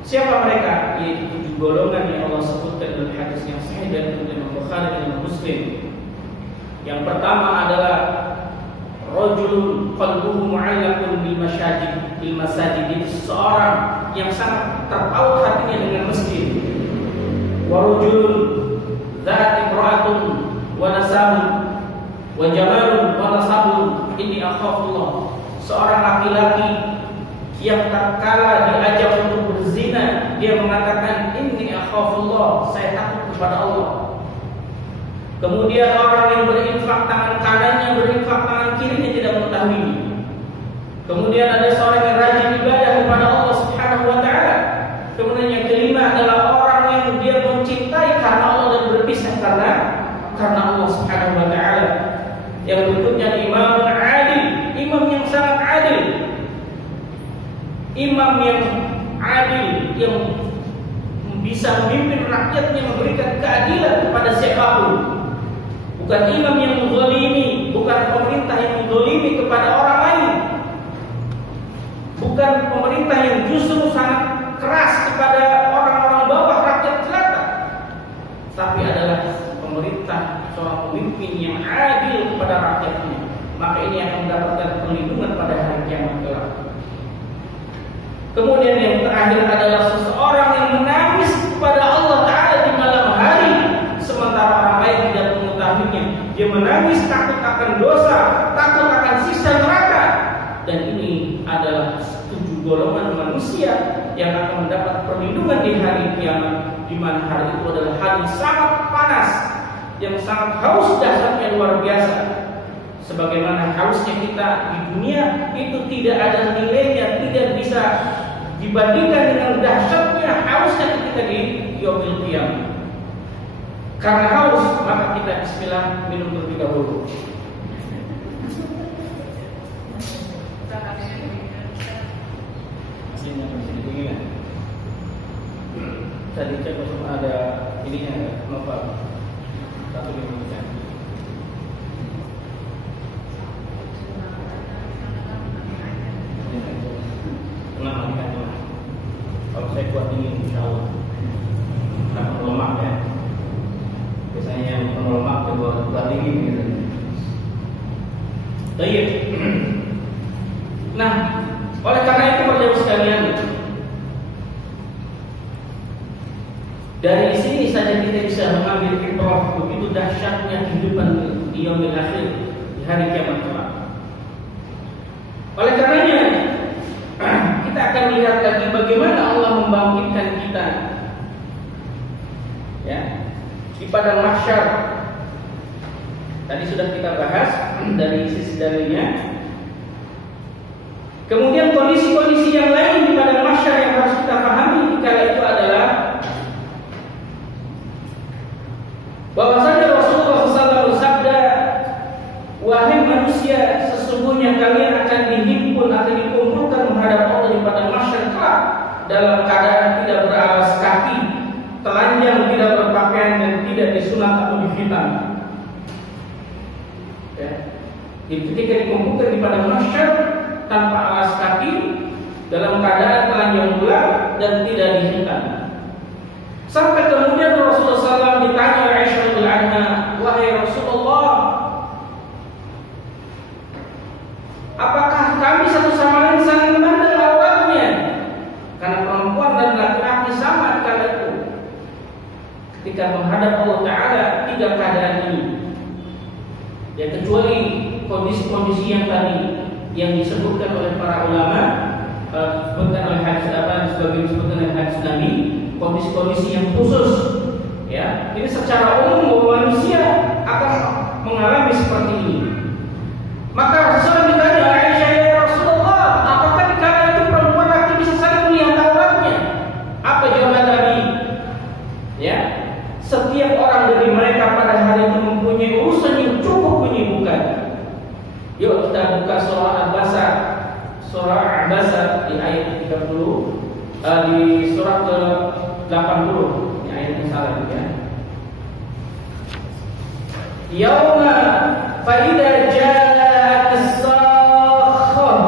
Siapa mereka? Yaitu 7 golongan yang Allah sebutkan dalam hadis yang sahih dari Imam Bukhari dan Muslim. Yang pertama adalah rajulun qalbuhu mu'allaqun bil masajid, seorang yang sangat terpaut hatinya dengan masjid. Wa rajulun dzat imra'atun wa nasabun wa jamalun wa nasabun inni akhafullah, seorang laki-laki yang tatkala diajak untuk berzina dia mengatakan inni akhafullah, saya takut kepada Allah. Kemudian orang yang berinfak tangan kanannya, berinfak tangan kirinya tidak mengetahui. Kemudian ada seorang yang rajin ibadah kepada Allah Subhanahu wa Ta'ala. Kemudian yang kelima adalah orang yang dia mencintai karena Allah dan berpisah karena Allah Subhanahu wa Ta'ala. Yang berikutnya imam adil, imam yang sangat adil. Imam yang adil yang bisa memimpin rakyatnya, memberikan keadilan kepada siapapun. Bukan imam yang menzalimi, bukan pemerintah yang menzalimi kepada orang lain, bukan pemerintah yang justru sangat keras kepada orang-orang bawah, rakyat jelata, tapi adalah pemerintah, seorang pemimpin yang adil kepada rakyatnya. Maka ini akan mendapatkan perlindungan pada hari kiamat kelak. Kemudian yang terakhir adalah seseorang yang menangis kepada Allah Ta'ala di malam hari, sementara orang lain tidak mengetahuinya. Dia menangis takut akan dosa, takut akan siksa neraka. Dan ini adalah 7 golongan manusia yang akan mendapat perlindungan di hari kiamat, di mana hari itu adalah hari sangat panas, yang sangat haus dahsyatnya luar biasa. Sebagaimana hausnya kita di dunia itu tidak ada nilainya, tidak bisa dibandingkan dengan dahsyatnya hausnya ketika di yaumil qiyamah. Karena haus, maka kita bismillah minum terlebih dahulu. Tadi cek ada ininya enggak? Nova. Satu diminta. Tenang kan. Kalau saya kuat ini insyaallah. Tak perlu lemak ya. Biasanya yang penuh lemak kedua dingin gitu. Baik. Nah, oleh karena itu Bapak sekalian, dari sini saja kita bisa mengambil ibrah begitu dahsyatnya kehidupan di yaumil akhir, di hari kiamat kelak. Oleh karenanya kita akan lihat lagi bagaimana Allah membangkitkan kita ya di padang mahsyar. Tadi sudah kita bahas dari sisi dalilnya. Kemudian kondisi-kondisi yang lain di padang mahsyar yang harus kita pahami kala itu adalah bahwasanya Rasulullah SAW bersabda, wahai manusia, sesungguhnya kalian akan dihimpun, akan dikumpulkan menghadap Allah di padang mahsyar kelak dalam keadaan tidak beralas kaki, telanjang, tidak berpakaian dan tidak disunat atau dihitam. Ya. Ketika dikumpulkan di padang mahsyar tanpa alas kaki, dalam keadaan telanjang pula dan tidak dihitam. Sampai kemudian Rasulullah SAW ditanya oleh Aisyah radhiyallahu anha, wahai Rasulullah, apakah kami satu sama lain saling memandang auratnya? Karena perempuan dan laki-laki sama di kala itu. Ketika menghadap Allah Taala, tiga keadaan ini. Ya, kecuali kondisi-kondisi yang tadi yang disebutkan oleh para ulama, disebutkan oleh hadis sebagai disebutkan oleh hadis Nabi, kondisi-kondisi yang khusus. Ya, ini secara umum manusia akan mengalami seperti ini. Maka Rasulullah ditanya oleh Aisyah, ya Rasulullah, apakah di kala itu perempuan laki bisa saling melihat auratnya? Apa jawaban Nabi? Ya, setiap orang dari mereka pada hari itu mempunyai urusan yang cukup menyibukkan. Yuk kita buka surah Al-Basa, surah Al-Basa di ayat 30, di surah ke-80, ini ayat yang salah ya. Yauma fa idza ja'at as-sakhah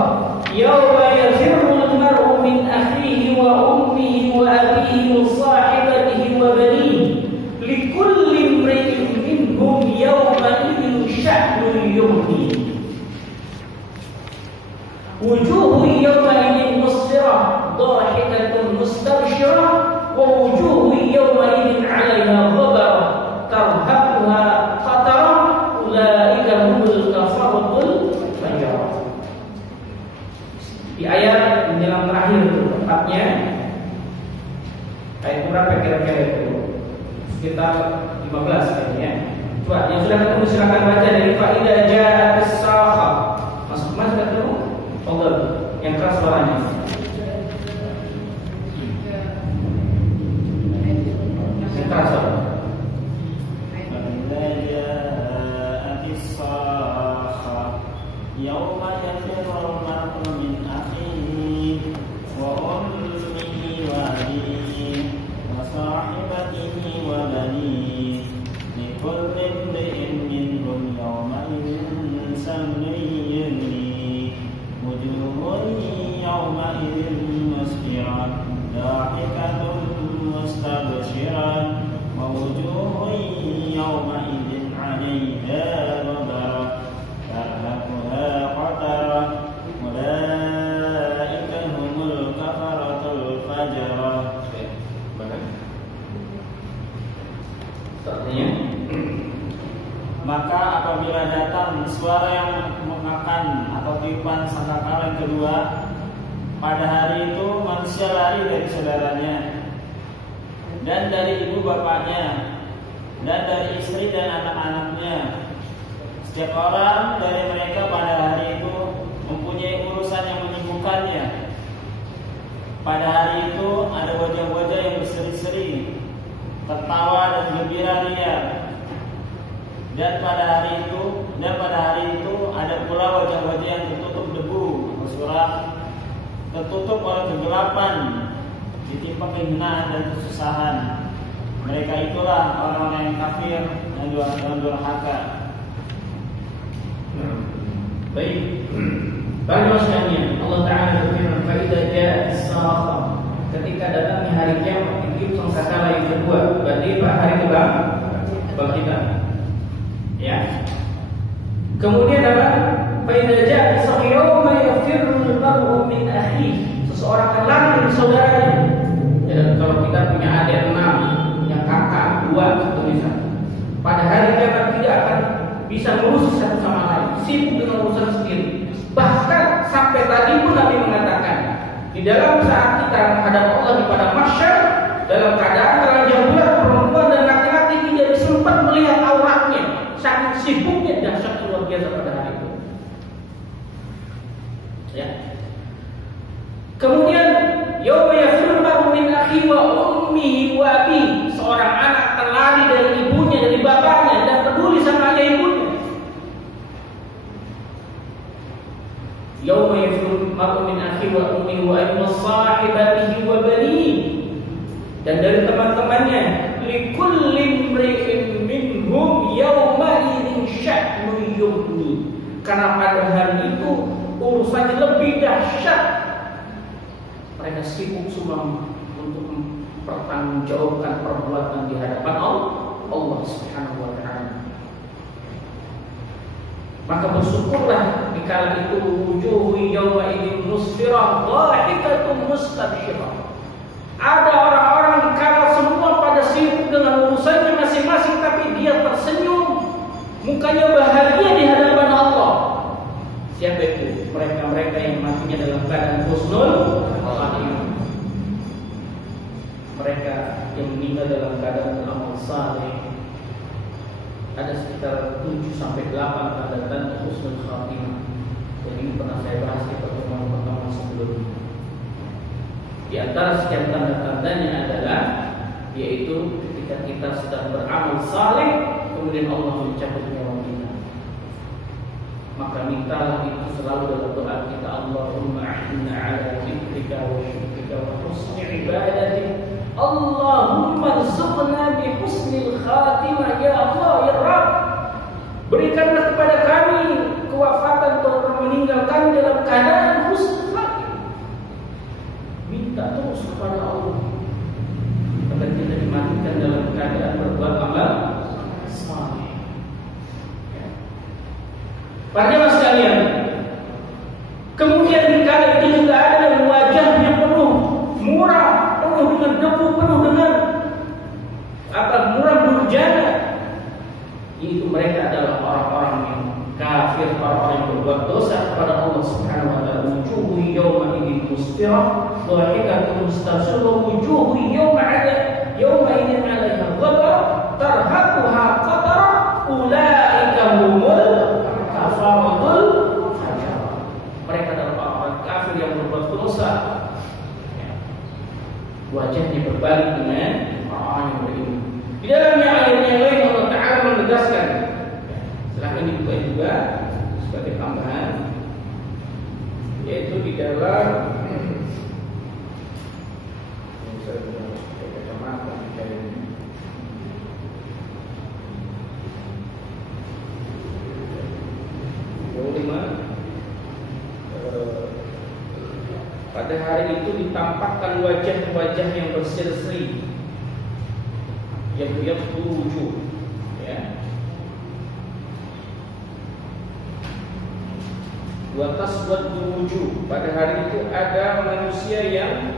yauma yafirru al-mar'u min akhihi wa ummihi wa abihi wa sahibatihi wa banihi likulli imri'in minhum yawma idzin sya'nun yughni wujuhu yawma idzin musfirah dhahikatun mustabshirah wa wujuhu yawma idzin 'alaiha ghabarah tarhaquha qatarah ulaika humul kafaratul fajr. Di ayat menjelang terakhir itu tepatnya ayat berapa kira-kira itu? Sekitar 15 kayaknya. Coba yang sudah ketemu silakan baca dari Faidah Ja'at as-Sakhah. Masuk mas sudah ketemu? Allah yang keras suaranya. Yang keras suara. يوم يفر المرء من أخيه وأمه وأبيه وصاحبته وبنيه لكل امرئ منهم يومئذ شأن يغنيه وجوه يومئذ مسفرة ضاحكة مستبشرة ووجوه يومئذ عليها غبرة tarhaquha qatarah ulaika humul kafaratul fajrah. Artinya, maka apabila datang suara yang mengakan atau tiupan sangkakala yang kedua, pada hari itu manusia lari dari saudaranya dan dari ibu bapaknya dan dari istri dan anak-anaknya. Setiap orang dari mereka pada hari itu mempunyai urusan yang menyibukkannya. Pada hari itu ada wajah-wajah yang berseri-seri, tertawa dan gembira ria. Dan pada hari itu ada pula wajah-wajah yang tertutup debu, suram, tertutup oleh kegelapan, ditimpa kehinaan dan kesusahan. Mereka itulah orang-orang yang kafir dan durhaka. Baik. Pada masanya Allah Taala berfirman, "Faida ja'at as-sakhah." Ketika datangnya hari kiamat, itu sangkakala yang kedua, berarti hari kebangkitan. Ya. Kemudian apa? idza ja'a yawma yafirru al-mar'u min akhihi. Seseorang akan lari dari saudaranya. Ya, kalau kita punya adik 6, punya kakak 2 gitu misalnya. Pada hari kiamat tidak akan bisa ngurusi satu sama lain, sibuk dengan urusan sendiri. Bahkan sampai tadi pun Nabi mengatakan, di dalam saat kita menghadap Allah di pada mahsyar, dalam keadaan telanjang bulat perempuan dan laki-laki tidak sempat melihat auratnya, saking sibuknya dahsyat luar biasa pada hari itu. Ya. Kemudian yauma yafirru al-mar'u min akhihi wa ummihi wa abihi. Seorang anak terlari dari ibunya, dari bapaknya, dan peduli sama ayah ibunya. Yauma yafirru al-mar'u min akhihi wa ummihi wa abihi wa sahibatihi wa banihi. Dan dari teman-temannya, likulli imri'in minhum yawma idzin sya'nun yughni. Karena pada hari itu urusannya lebih dahsyat. Mereka sibuk semua untuk mempertanggungjawabkan perbuatan di hadapan Allah Subhanahu wa taala. Maka bersyukurlah dikala itu wujuhu yawma idzin musfirah dhahikatun mustabsyirah. Ada orang-orang dikala semua pada sibuk dengan urusannya masing-masing, tapi dia tersenyum, mukanya bahagia di hadapan Allah. Siapa itu? Mereka-mereka yang matinya dalam keadaan husnul khatimah. Mereka yang meninggal dalam keadaan amal saleh. Ada sekitar 7-8 tanda-tanda husnul khatimah. Dan ini pernah saya bahas di pertemuan-pertemuan sebelumnya. Di antara sekian tanda-tandanya adalah yaitu ketika kita sedang beramal saleh, kemudian Allah mencabut nyawa kita. Maka mintalah itu selalu dalam doa kita, Allahumma a'inna ala dzikrika wa syukrika wa husni ibadatik. Allahumma rzuqna bi husnil khatimah ya Allah ya Rabb. Berikanlah kepada kami kewafatan atau meninggalkan dalam keadaan husnul khatimah. Minta terus kepada Allah agar kita dimatikan dalam keadaan berbuat amal saleh. Para jemaah sekalian, kemudian di kala itu juga ada yang wajahnya penuh murah, penuh dengan debu, penuh dengan murah durjana. Itu mereka adalah orang-orang yang kafir, orang-orang yang berbuat dosa kepada Allah Subhanahu wa taala. Wujuhu yawma idzin musfirah dhahikatun mustabsyirah, wujuhu yawma idzin 'alaiha ghadab tarhaquha qatara ulaika humul kafaratul fajar. Mereka adalah orang kafir yang berbuat dosa. Wajahnya berbalik dengan orang yang beriman. Di dalamnya ayat yang lain Allah Ta'ala menegaskan. Silahkan dibuka juga sebagai tambahan, yaitu di dalam pada hari itu ditampakkan wajah-wajah yang berseri-seri, yang wujud, ya. Wa taswaddu wujuh. Pada hari itu ada manusia yang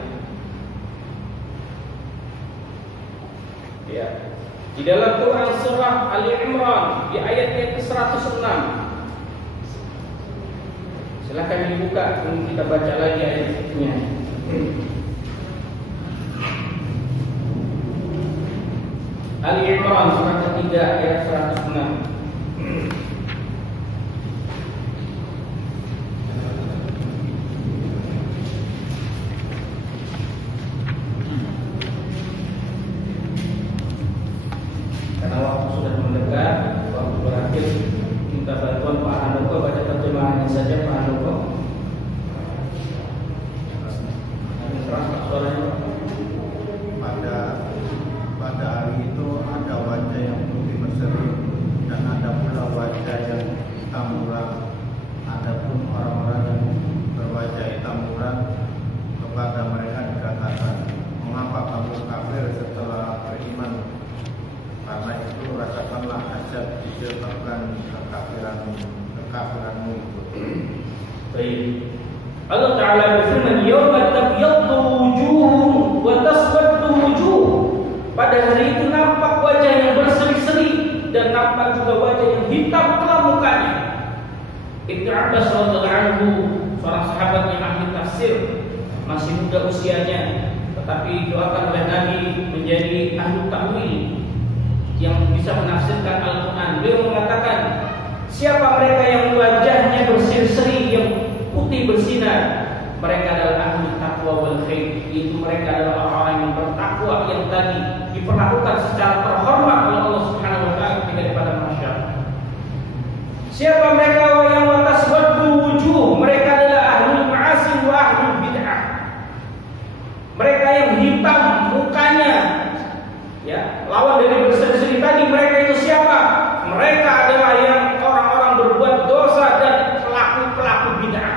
di dalam Quran surah Ali Imran di ayatnya ke-106. Silakan dibuka, kemudian kita baca lagi ayatnya. Ali Imran surah ketiga ayat 106. Karena waktu sudah mendekat, waktu berakhir, minta bantuan Pak Handoko baca terjemahannya saja, Pak Handoko. Keras Pak suaranya. Pada hari itu ada wajah yang putih berseri dan ada pula wajah yang hitam murah. Adapun orang-orang yang berwajah hitam murah, kepada mereka dikatakan, mengapa kamu kafir setelah beriman? Karena itu rasakanlah azab disebabkan kekafiranmu itu. Baik. Allah Ta'ala berfirman, "Yauma tabyaddu wujuhum wa taswaddu wujuh." Pada hari itu nampak wajah yang berseri-seri dan nampak juga wajah yang hitam kelam mukanya. Ibnu Abbas radhiyallahu anhu, seorang sahabat yang ahli tafsir, masih muda usianya, tetapi doakan oleh Nabi menjadi ahli ta'wil yang bisa menafsirkan Al-Quran. Beliau mengatakan, siapa mereka yang wajahnya berseri-seri, yang putih bersinar, mereka adalah ahli taqwa wal khair. Itu mereka adalah orang-orang yang bertakwa, yang tadi diperlakukan secara terhormat oleh Allah Subhanahu wa taala ketika di padang mahsyar. Siapa mereka yang wataswaddu wujuh? Mereka adalah ahlul ma'asi wa ahlul bid'ah. Mereka yang hitam mukanya, ya, lawan dari berseri-seri tadi. Mereka itu siapa? Mereka adalah yang orang-orang berbuat dosa dan pelaku-pelaku bid'ah.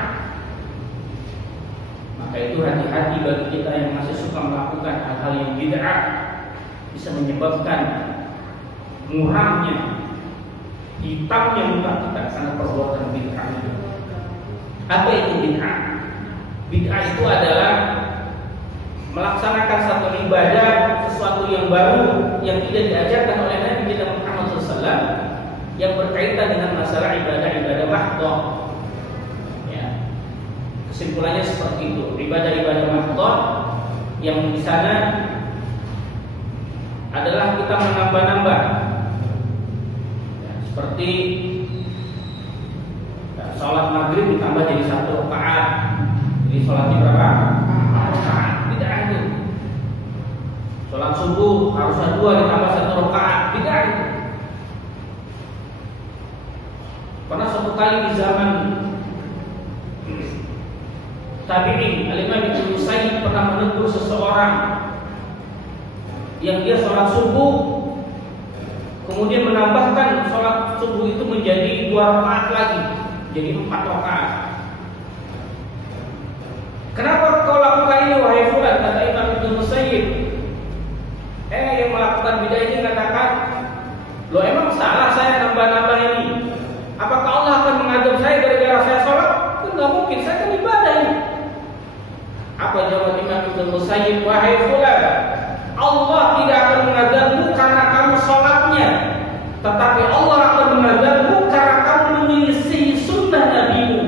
Maka itu hati-hati bagi kita yang masih suka melakukan hal-hal yang bid'ah, bisa menyebabkan muramnya, hitamnya muka kita karena perbuatan bid'ah itu. Apa itu bid'ah? Bid'ah itu adalah melaksanakan satu ibadah, sesuatu yang baru yang tidak diajarkan oleh Nabi kita Muhammad SAW, yang berkaitan dengan masalah ibadah-ibadah mahdhah. Ya. Kesimpulannya seperti itu. Ibadah-ibadah mahdhah yang di sana adalah kita menambah-nambah, ya, seperti ya, sholat maghrib ditambah jadi 1 rakaat. Jadi sholatnya berapa? 4 rakaat. Tidak itu. Sholat subuh harusnya 2 ditambah 1 rakaat. Tidak itu. Pernah suatu kali di zaman tabi'in, Al-Imam Ibnu Musayyib pernah menegur seseorang yang dia sholat subuh, kemudian menambahkan sholat subuh itu menjadi 2 rakaat lagi, jadi 4 rakaat. Kenapa kau lakukan ini wahai fulan? Kata Imam Ibnu Musayyib. Yang melakukan bid'ah ini katakan, loh emang salah saya nambah-nambah ini? Apakah Allah akan mengadab saya gara-gara saya sholat? Itu nggak mungkin, saya kan ibadah ini. Apa jawab Imam Ibnu Musayyib? Wahai fulan, Allah tidak akan mengadabmu karena kamu sholatnya, tetapi Allah akan mengadabmu karena kamu menyelisihi sunnah Nabi-Mu.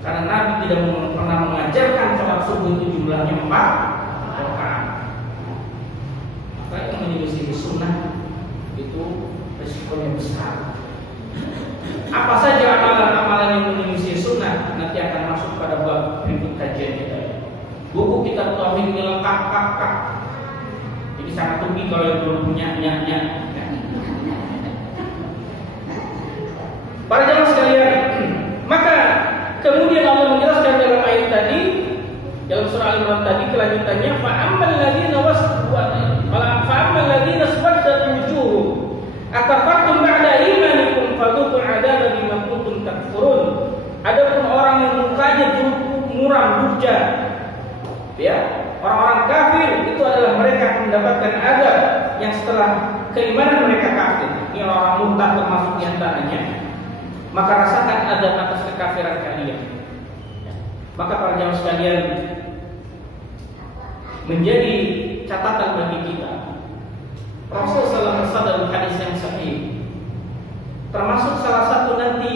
Karena Nabi tidak pernah mengajarkan sholat subuh itu jumlahnya 4 rakaat. Maka yang menyelisihi sunnah itu risikonya besar. Apa saja amalan-amalan yang menyelisih sunnah nanti akan masuk pada bab berikut kajian kita. Buku kitab tauhid ini lengkap. Jadi sangat rugi kalau yang belum punya. Para jamaah sekalian, maka kemudian Allah menjelaskan dalam ayat tadi, dalam surah Al-Imran tadi kelanjutannya, fa'ammal ladzina waswaddat wujuhum akafartum ba'da imanikum fadhuqul 'adzaba bima kuntum takfurun. Adapun orang yang mukanya muram durja, ya, orang-orang kafir itu adalah mereka yang mendapatkan azab yang setelah keimanan mereka kafir. Ini orang murtad termasuk di antaranya. Maka rasakan azab atas kekafiran kalian. Maka para jamaah sekalian, menjadi catatan bagi kita, Rasul sallallahu alaihi wasallam hadis yang sahih, termasuk salah satu nanti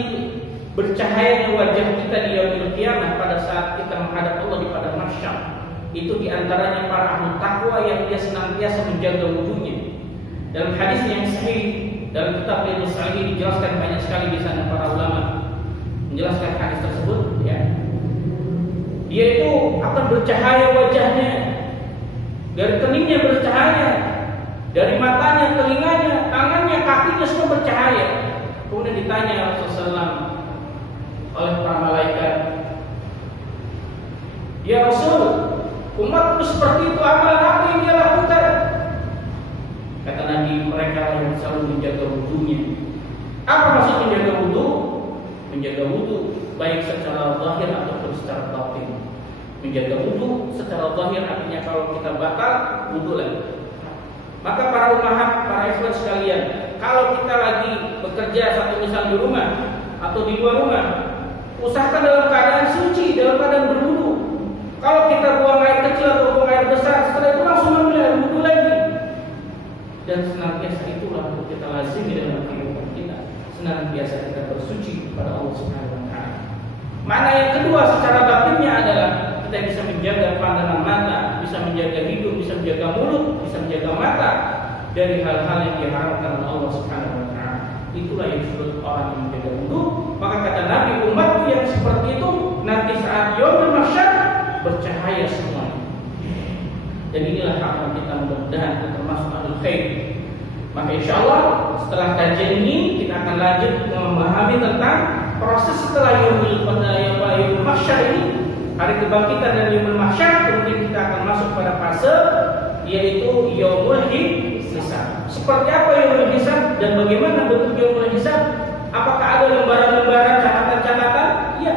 bercahayanya wajah kita di yaumil qiyamah pada saat kita menghadap Allah di padang mahsyar. Itu diantaranya para ahli takwa yang dia senantiasa menjaga wudunya. Dalam hadis yang sahih dalam kitab Riyadhus Shalihin dijelaskan banyak sekali di sana para ulama menjelaskan hadis tersebut, ya. Dia itu akan bercahaya wajahnya, dari keningnya bercahaya, dari matanya, telinganya, tangannya, kakinya semua bercahaya. Kemudian ditanya Rasulullah oleh para malaikat, ya Rasul, umatku seperti itu, amalan apa yang dia lakukan? Kata Nabi, mereka yang selalu menjaga wudunya. Apa maksud menjaga wudu? Menjaga wudu baik secara zahir ataupun secara batin. Menjaga wudu secara zahir artinya kalau kita batal, wudu lagi. Maka para ummahat, para ikhwan sekalian, kalau kita lagi bekerja satu misal di rumah atau di luar rumah, Usahakan dalam keadaan suci, dalam keadaan berwudu. Kalau kita buang air kecil atau buang air besar, setelah itu langsung ambil air wudu lagi. Dan senantiasa itulah kita lazimi dalam kehidupan kita. Senantiasa kita bersuci kepada Allah Subhanahu wa taala. Makna yang kedua secara batinnya adalah kita bisa menjaga pandangan mata, bisa menjaga hidung, bisa menjaga mulut, bisa menjaga mata dari hal-hal yang diharamkan oleh Allah Subhanahu wa taala. Itulah yang disebut orang yang menjaga wudu. Maka kata Nabi, umat yang seperti itu nanti saat yaumul mahsyar bercahaya semuanya. Dan inilah harapan kita, mudah-mudahan kita termasuk ahlul khair. Maka insyaallah setelah kajian ini kita akan lanjut memahami tentang proses setelah yaumul mahsyar ini, hari kebangkitan dan yaumul mahsyar. Kemudian kita akan masuk pada fase yaitu yaumul hisab. Seperti apa yaumul hisab dan bagaimana bentuk yaumul hisab? Apakah ada lembaran-lembaran catatan-catatan? Iya.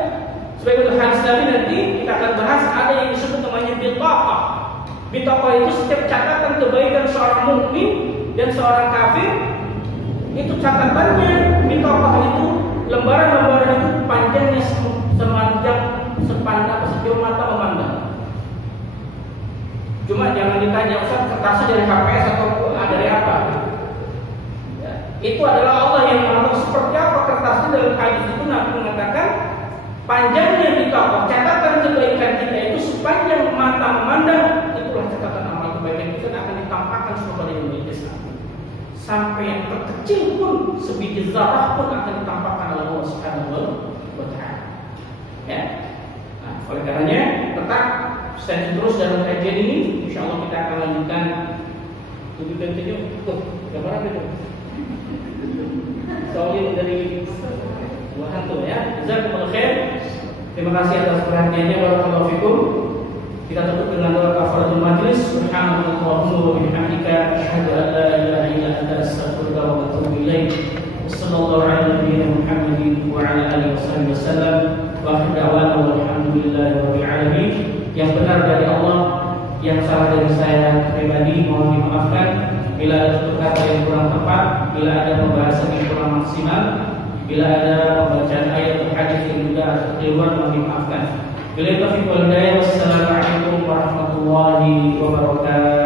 Sebagai hadis Nabi nanti kita akan bahas ada yang disebut namanya bitaqah. Bitaqah itu setiap catatan kebaikan seorang mukmin dan seorang kafir, itu catatannya bitaqah itu, lembaran-lembaran itu panjangnya sejauh mata memandang. Cuma jangan ditanya, Ustaz, kertasnya dari HPS atau dari apa? Ya, itu adalah Allah yang mengatur seperti apa kertasnya. Dalam hadis itu Nabi mengatakan panjangnya bitaqah, catatan kebaikan kita itu sepanjang mata memandang. Itulah catatan amal kebaikan kita akan ditampakkan kepada dunia Islam. Sampai yang terkecil pun, sebiji zarah pun akan ditampakkan oleh Allah Subhanahu wa taala. Ya. Nah, oleh karenanya tetap stay terus dalam kajian ini. Insyaallah kita akan lanjutkan lebih lanjutnya. Gambar apa itu? Soalnya dari Tuhan tuh ya. Jazakumullah khair. Terima kasih atas perhatiannya. Barakallahu fikum. Kita tutup dengan doa kafaratul majlis. Subhanallahumma wa bihamdika asyhadu an la ilaha illa anta astaghfiruka wa atubu ilaik. Wassallallahu ala nabiyyina Muhammadin wa ala alihi wasallam. Wa akhiru da'wana walhamdulillahi rabbil alamin. Yang benar dari Allah, yang salah dari saya pribadi mohon dimaafkan. Bila ada tutur kata yang kurang tepat, bila ada pembahasan yang kurang maksimal, bila ada pembacaan ayat atau hadis yang juga keluar, mohon dimaafkan. Bila taufiq wal hidayah, wassalamualaikum warahmatullahi wabarakatuh.